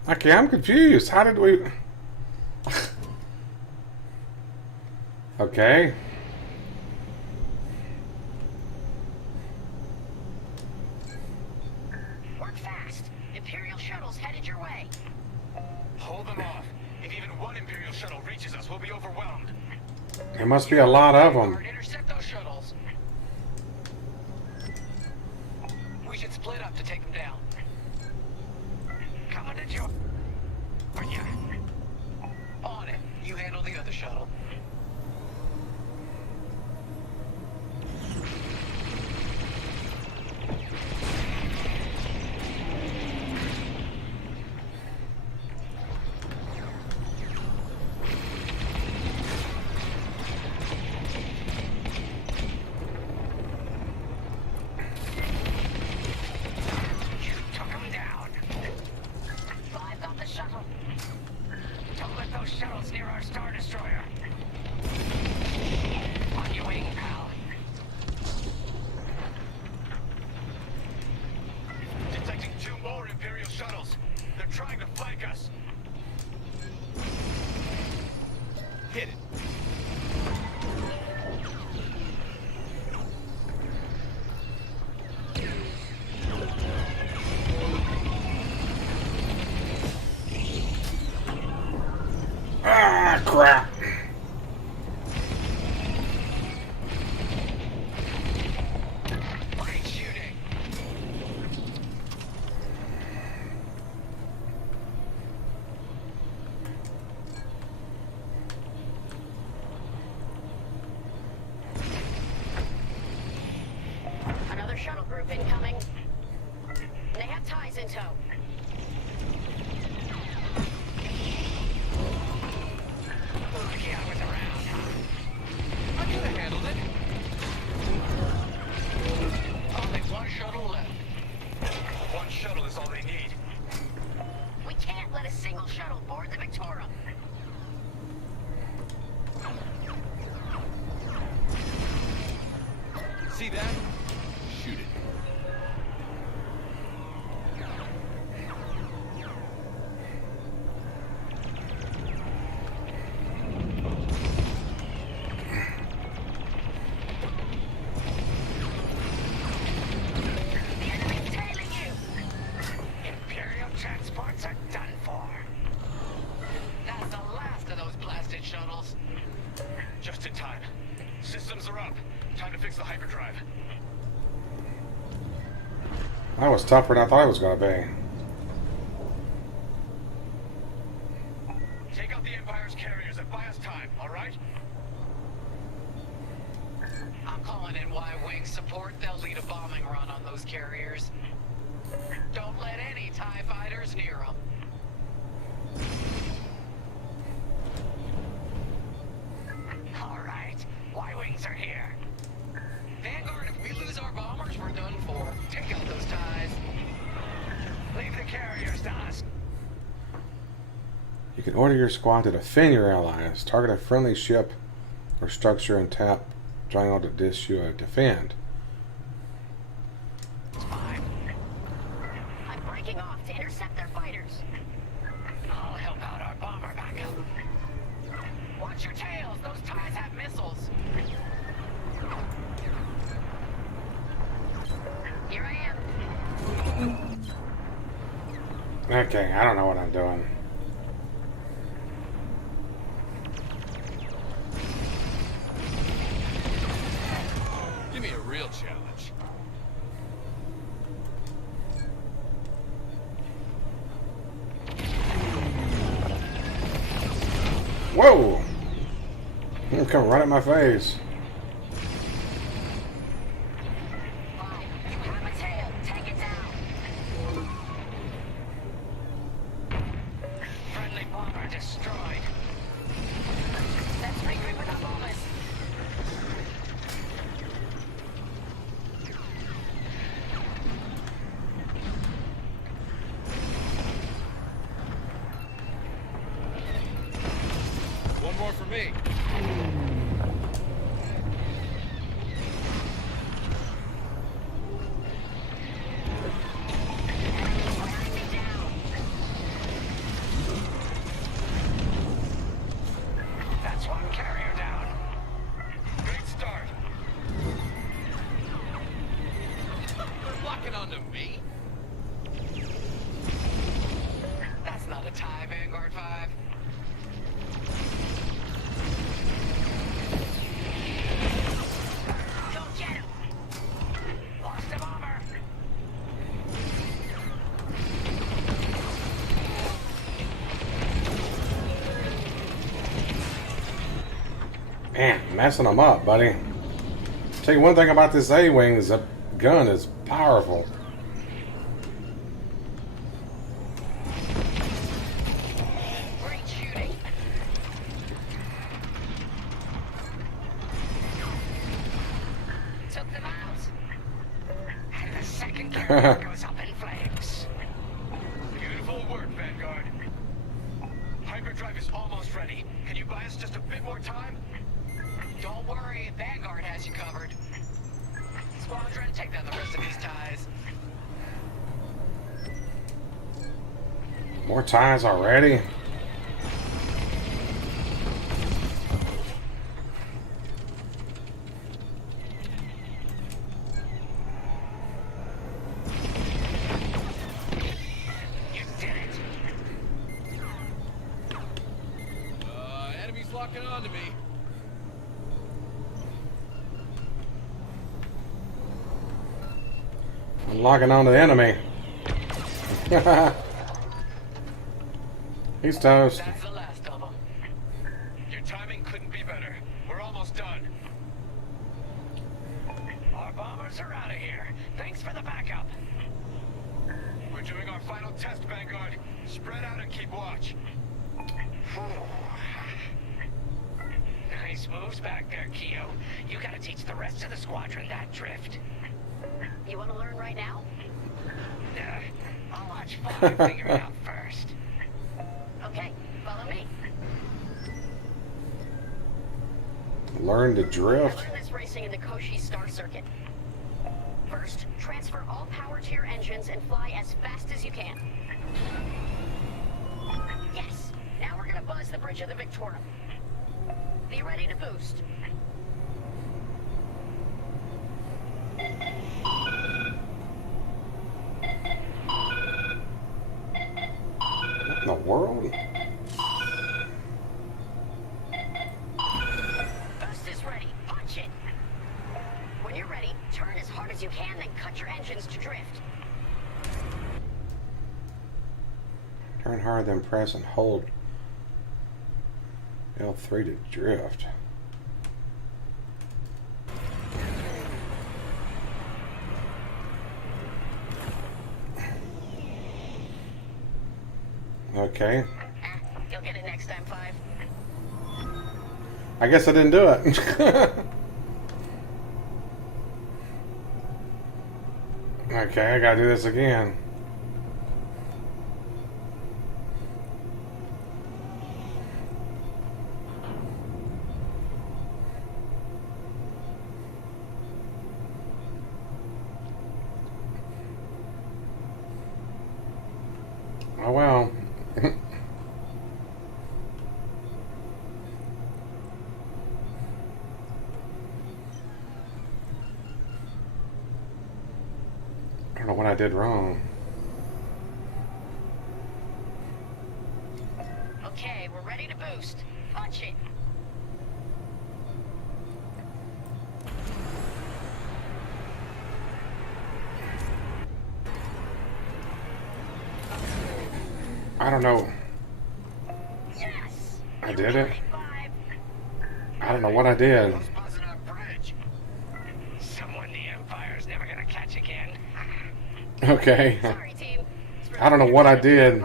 Okay, I'm confused. How did we... Okay. Work fast. Imperial shuttles headed your way. Hold them off. If even one Imperial shuttle reaches us, we'll be overwhelmed. There must be a lot of them. Intercept those shuttles. We should split up to take them down. Coming to join. On it. You handle the other shuttle. Took him down. 5 got the shuttle. Don't let those shuttles near our Star Destroyer. On your wing, pal. Detecting 2 more Imperial shuttles. They're trying to flank us. Hit it. Ah, crap. Great shooting. Another shuttle group incoming. They have ties in tow. Lucky I was around. I could have handled it. Only one shuttle left. One shuttle is all they need. We can't let a single shuttle board the Victorum. See that? Shoot it. The enemy's tailing you. Imperial transports are done for. That's the last of those blasted shuttles. Just in time. Systems are up. Time to fix the hyperdrive. That was tougher than I thought it was going to be. Take out the Empire's carriers and buy us time, alright? I'm calling in Y-Wing support. They'll lead a bombing run on those carriers. Don't let any TIE fighters near them. Alright. Y-Wings are here. Vanguard, if we lose our bombers, we're done for. Take out those ties. Leave the carriers to us. You can order your squad to defend your allies. Target a friendly ship or structure and tap triangle to dish you a defend. I'm breaking off to intercept their fighters. I'll help out our bomber backup. Watch your tails. Those ties have missiles. Here I am. Okay, I don't know what I'm doing. Whoa! It'll come right at my face. Friendly bomber destroyed. Let's regroup with our bombers. One more for me. That's one carrier down. Great start. You're locking onto me? That's not a tie, Vanguard 5. Go get him! Lost a bomber! Man, messing them up, buddy. Tell you one thing about this A-Wing is the gun is powerful. Great shooting. Took them out. And the second carrier goes up in flames. Beautiful work, Vanguard. Hyperdrive is almost ready. Can you buy us just a bit more time? Don't worry, Vanguard has you covered. Squadron, take down the rest of these ties. More ties already? You did it. Enemy's locking onto me. I'm locking on to the enemy. He's toast. That's the last of them. Your timing couldn't be better. We're almost done. Our bombers are out of here. Thanks for the backup. We're doing our final test, Vanguard. Spread out and keep watch. Nice moves back there, Keo. You gotta teach the rest of the squadron that drift. You want to learn right now? I'll watch Father figure it out first. Okay, follow me. Learn to drift. Learn this racing in the Koshi Star Circuit. First, transfer all power to your engines and fly as fast as you can. Yes! Now we're gonna buzz the bridge of the Victorum. Be ready to boost. What in the world? Boost is ready. Punch it. When you're ready, turn as hard as you can, then cut your engines to drift. Turn hard, then press and hold L3 to drift. Okay. You'll get it next time, 5. I guess I didn't do it. Okay, I gotta do this again. Oh well. I don't know what I did wrong. Okay, we're ready to boost. Punch it. I don't know. Yes! I did it. I don't know what I did. Someone the Empire's never gonna catch again. Okay. I don't know what I did.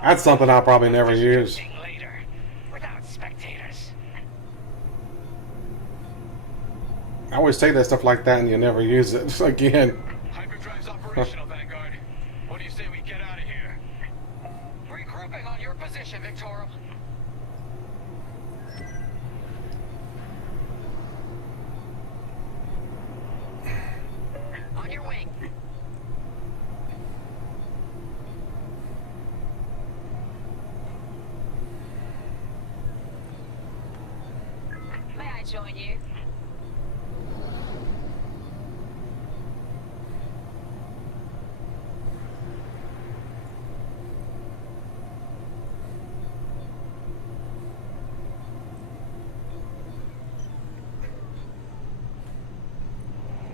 That's something I'll probably never use. Without spectators. I always say that stuff like that and you never use it again. Hyperdrive's operational, Vanguard. What do you say we get out of here? Regrouping on your position, Victorum. On your wing. May I join you?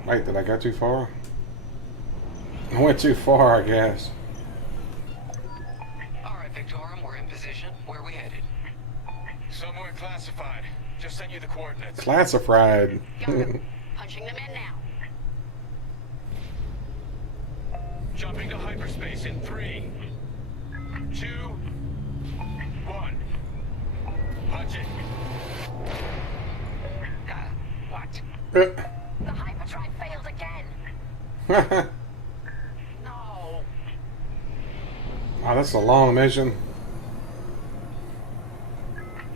Wait, did I go too far? I went too far, I guess. Alright, Victorum, we're in position. Where are we headed? Somewhere classified. Just send you the coordinates. Classified. Punching them in now. Jumping to hyperspace in 3, 2, 1. Punch it. What? The hyperdrive failed again. No. Oh, that's a long mission.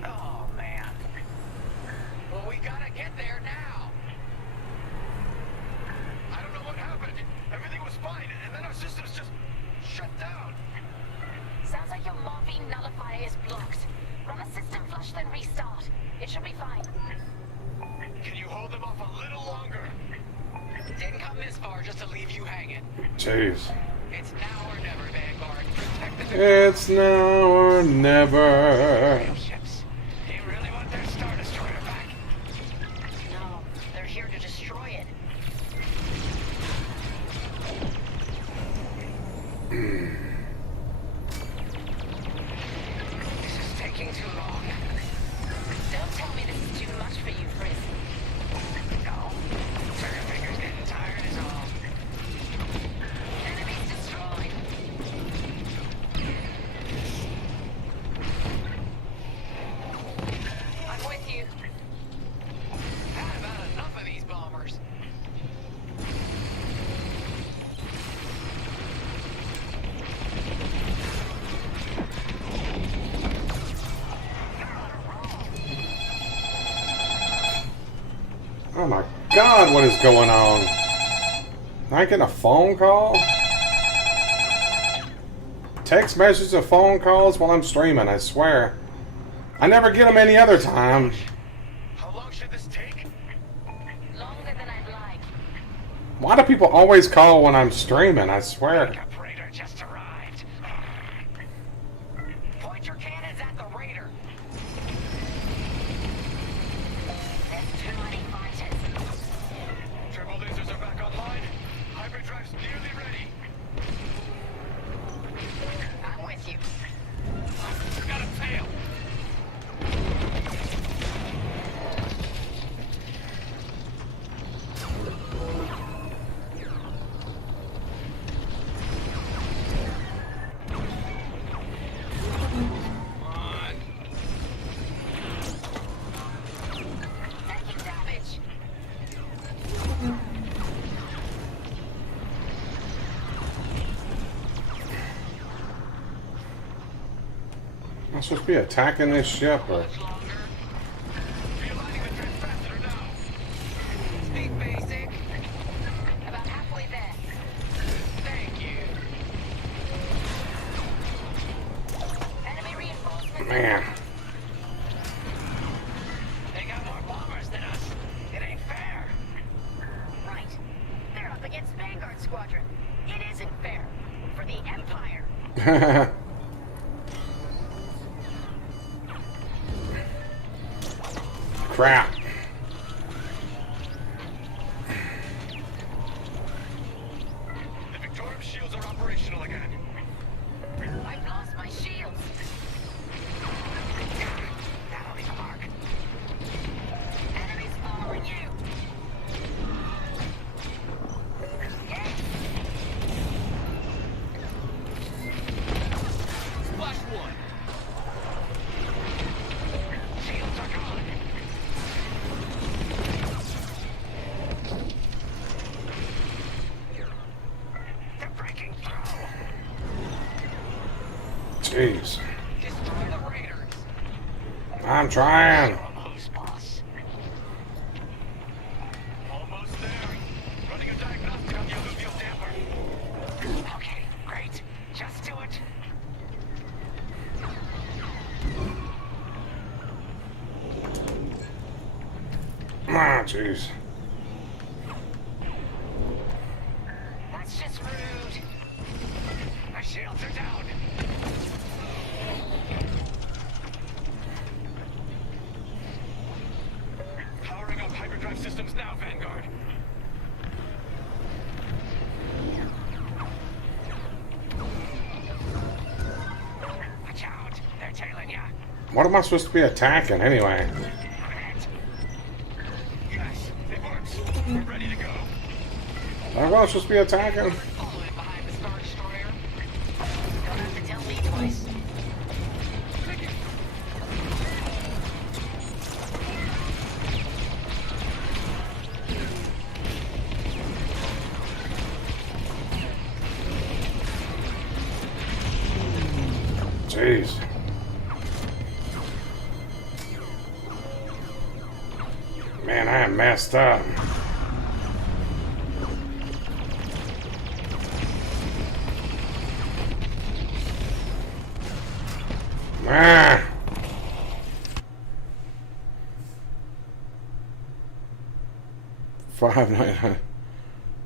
Oh, man. Well, we gotta get there now. I don't know what happened. Everything was fine, and then our systems just shut down. Sounds like your morphine nullifier is blocked. Run a system flush, then restart. It should be fine. Can you hold them off a little longer? Didn't come this far just to leave you hanging. Jeez. It's now or never, Vanguard. Protect the It's now or never. ships. They really want their Star Destroyer back. No, they're here to destroy it. This is taking too long. Don't tell me this is too much for you, Frisk. No. Trigger finger's getting tired is all. Enemies destroyed. I'm with you. Had about enough of these bombers. Oh my God, what is going on? Am I getting a phone call? Text messages or phone calls while I'm streaming, I swear. I never get them any other time. How long should this take? Longer than I'd like. Why do people always call when I'm streaming, I swear? Raider just arrived. Point your cannons at the Raider. There's too many fighters. Turbo lasers are back online. Hyperdrive's nearly ready. I'm with you. You got a tail. Taking damage. Am I supposed to be attacking this ship or? Speak basic. About halfway there. Thank you. Enemy reinforcements. Man. They got more bombers than us. It ain't fair. Right. They're up against Vanguard Squadron. It isn't fair. For the Empire. Crap. The Victorum shields are operational again. I've lost my shields. That'll be the mark. Jeez. I'm trying. Almost there. Running a diagnostic on the alluvial damper. Okay, great. Just do it. Ah, jeez. That's just rude. My shields are down. Powering up hyperdrive systems now, Vanguard. Watch out. They're tailing ya. What am I supposed to be attacking anyway? Yes, it works. We're ready to go. What am I supposed to be attacking? Following behind the Star Destroyer. Don't have to tell me twice. Jeez. Man, I am messed up. Ah. 599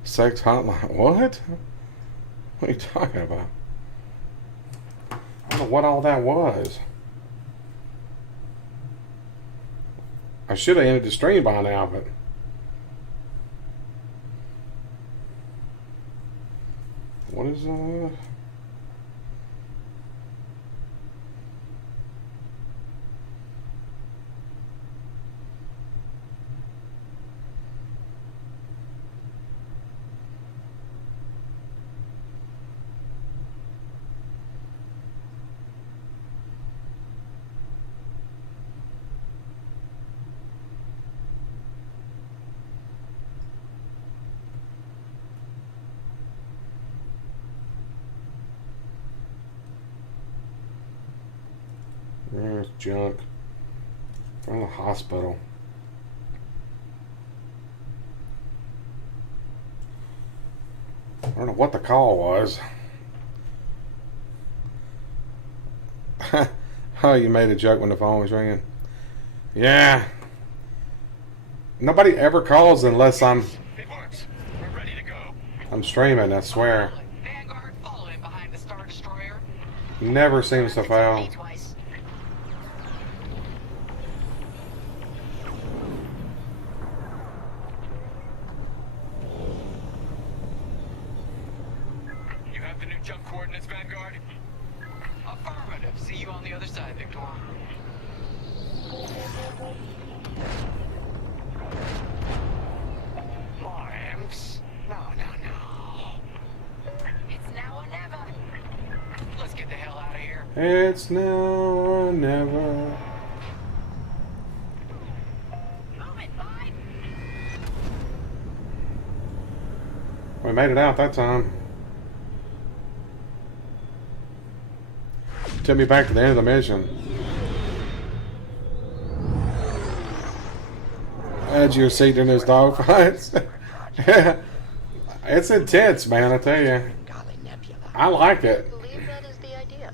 hotline. What? What are you talking about? I don't know what all that was. I should have ended the stream by now, but what is There's junk from the hospital. I don't know what the call was. Oh, you made a joke when the phone was ringing. Yeah. Nobody ever calls unless I'm streaming, I swear. Vanguard following behind the Star Destroyer. Never seems to fail. You have the new jump coordinates, Vanguard? Affirmative. See you on the other side, Victor. More imps? No. It's now or never. Let's get the hell out of here. It's now or never. We made it out that time. Took me back to the end of the mission. Edge your seat in his dogfights. It's intense, man, I tell you. I like it. I believe that is the idea.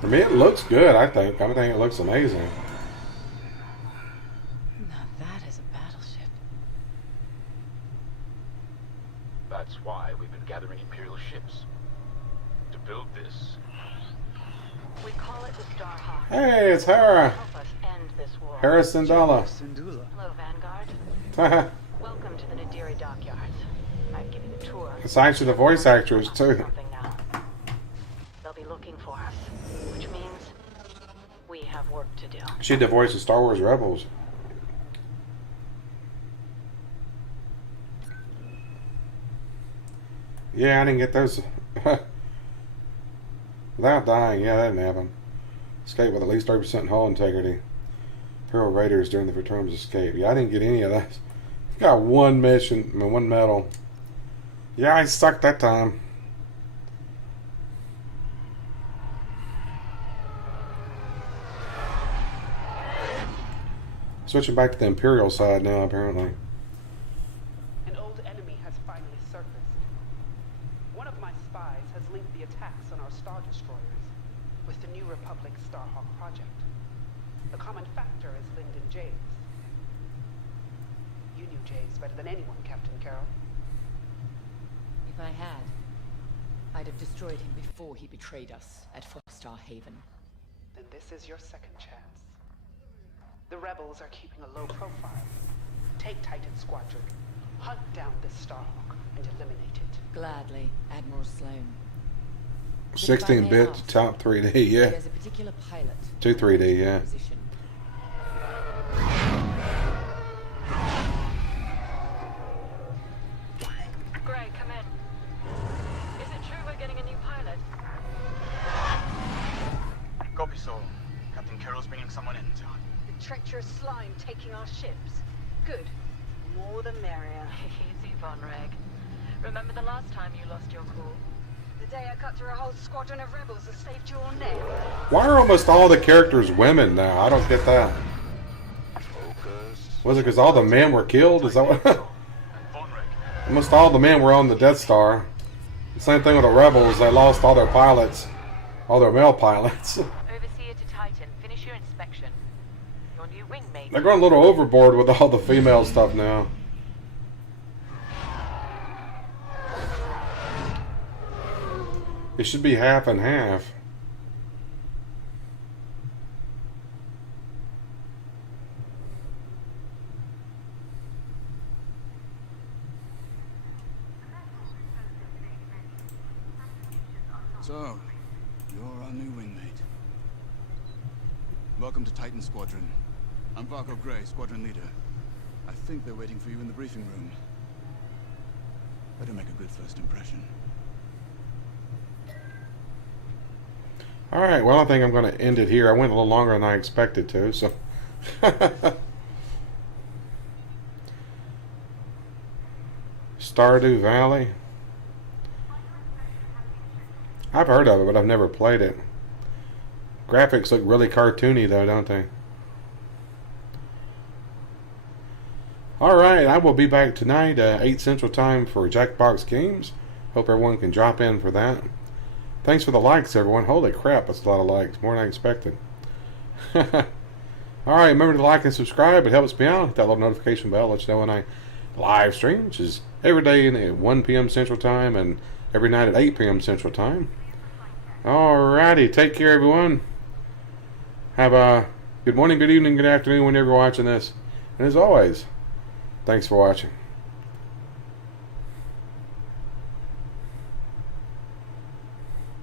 For me, it looks good, I think. I think it looks amazing. Now that is a battleship. That's why we've been gathering Imperial ships. To build this. We call it the Starhawk. Hey, it's Hera. Help us end this war. Hera Syndulla. Hello, Vanguard. Welcome to the Nadiri dockyards. I'd give you the tour. It's actually the voice actress, too. They'll be looking for us, which means we have work to do. She did the voice of Star Wars Rebels. Yeah, I didn't get those. Without dying, yeah, that didn't happen. Escape with at least 30% hull integrity. Imperial Raiders during the returns escape. Yeah, I didn't get any of that. Got one mission, I mean, one medal. Yeah, I sucked that time. Switching back to the Imperial side now, apparently. An old enemy has finally surfaced. One of my spies has linked the attacks on our Star Destroyers with the New Republic Starhawk project. The common factor is Lyndon James. You knew James better than anyone, Captain Carroll. If I had, I'd have destroyed him before he betrayed us at Star Haven. Then this is your second chance. The rebels are keeping a low profile. Take Titan Squadron, hunt down this Starhawk, and eliminate it. Gladly, Admiral Sloan. 16-bit to top 3D, yeah. There's a particular pilot. 2 3D, yeah. Gray, come in. Is it true we're getting a new pilot? Copy, Sol. Captain Carroll's bringing someone in. The treacherous slime taking our ships. Good. More the merrier. Easy, Von Reg. Remember the last time you lost your cool? The day I cut through a whole squadron of rebels and saved your neck. Why are almost all the characters women now? I don't get that. Was it because all the men were killed? Is that what? Almost all the men were on the Death Star. The same thing with the rebels. They lost all their pilots. All their male pilots. Overseer to Titan, finish your inspection. Your new wingmate. They're going a little overboard with all the female stuff now. It should be half and half. So, you're our new wingmate. Welcome to Titan Squadron. I'm Varco Gray, Squadron Leader. I think they're waiting for you in the briefing room. Better make a good first impression. Alright, well, I think I'm going to end it here. I went a little longer than I expected to, so... Stardew Valley. I've heard of it, but I've never played it. Graphics look really cartoony, though, don't they? Alright, I will be back tonight, 8 Central Time for Jackbox Games. Hope everyone can drop in for that. Thanks for the likes, everyone. Holy crap, that's a lot of likes. More than I expected. Alright, remember to like and subscribe. It helps me out. Hit that little notification bell. Let you know when I live stream, which is every day at 1 p.m. Central Time and every night at 8 p.m. Central Time. Alrighty, take care, everyone. Have a good morning, good evening, good afternoon whenever you're watching this. And as always, thanks for watching.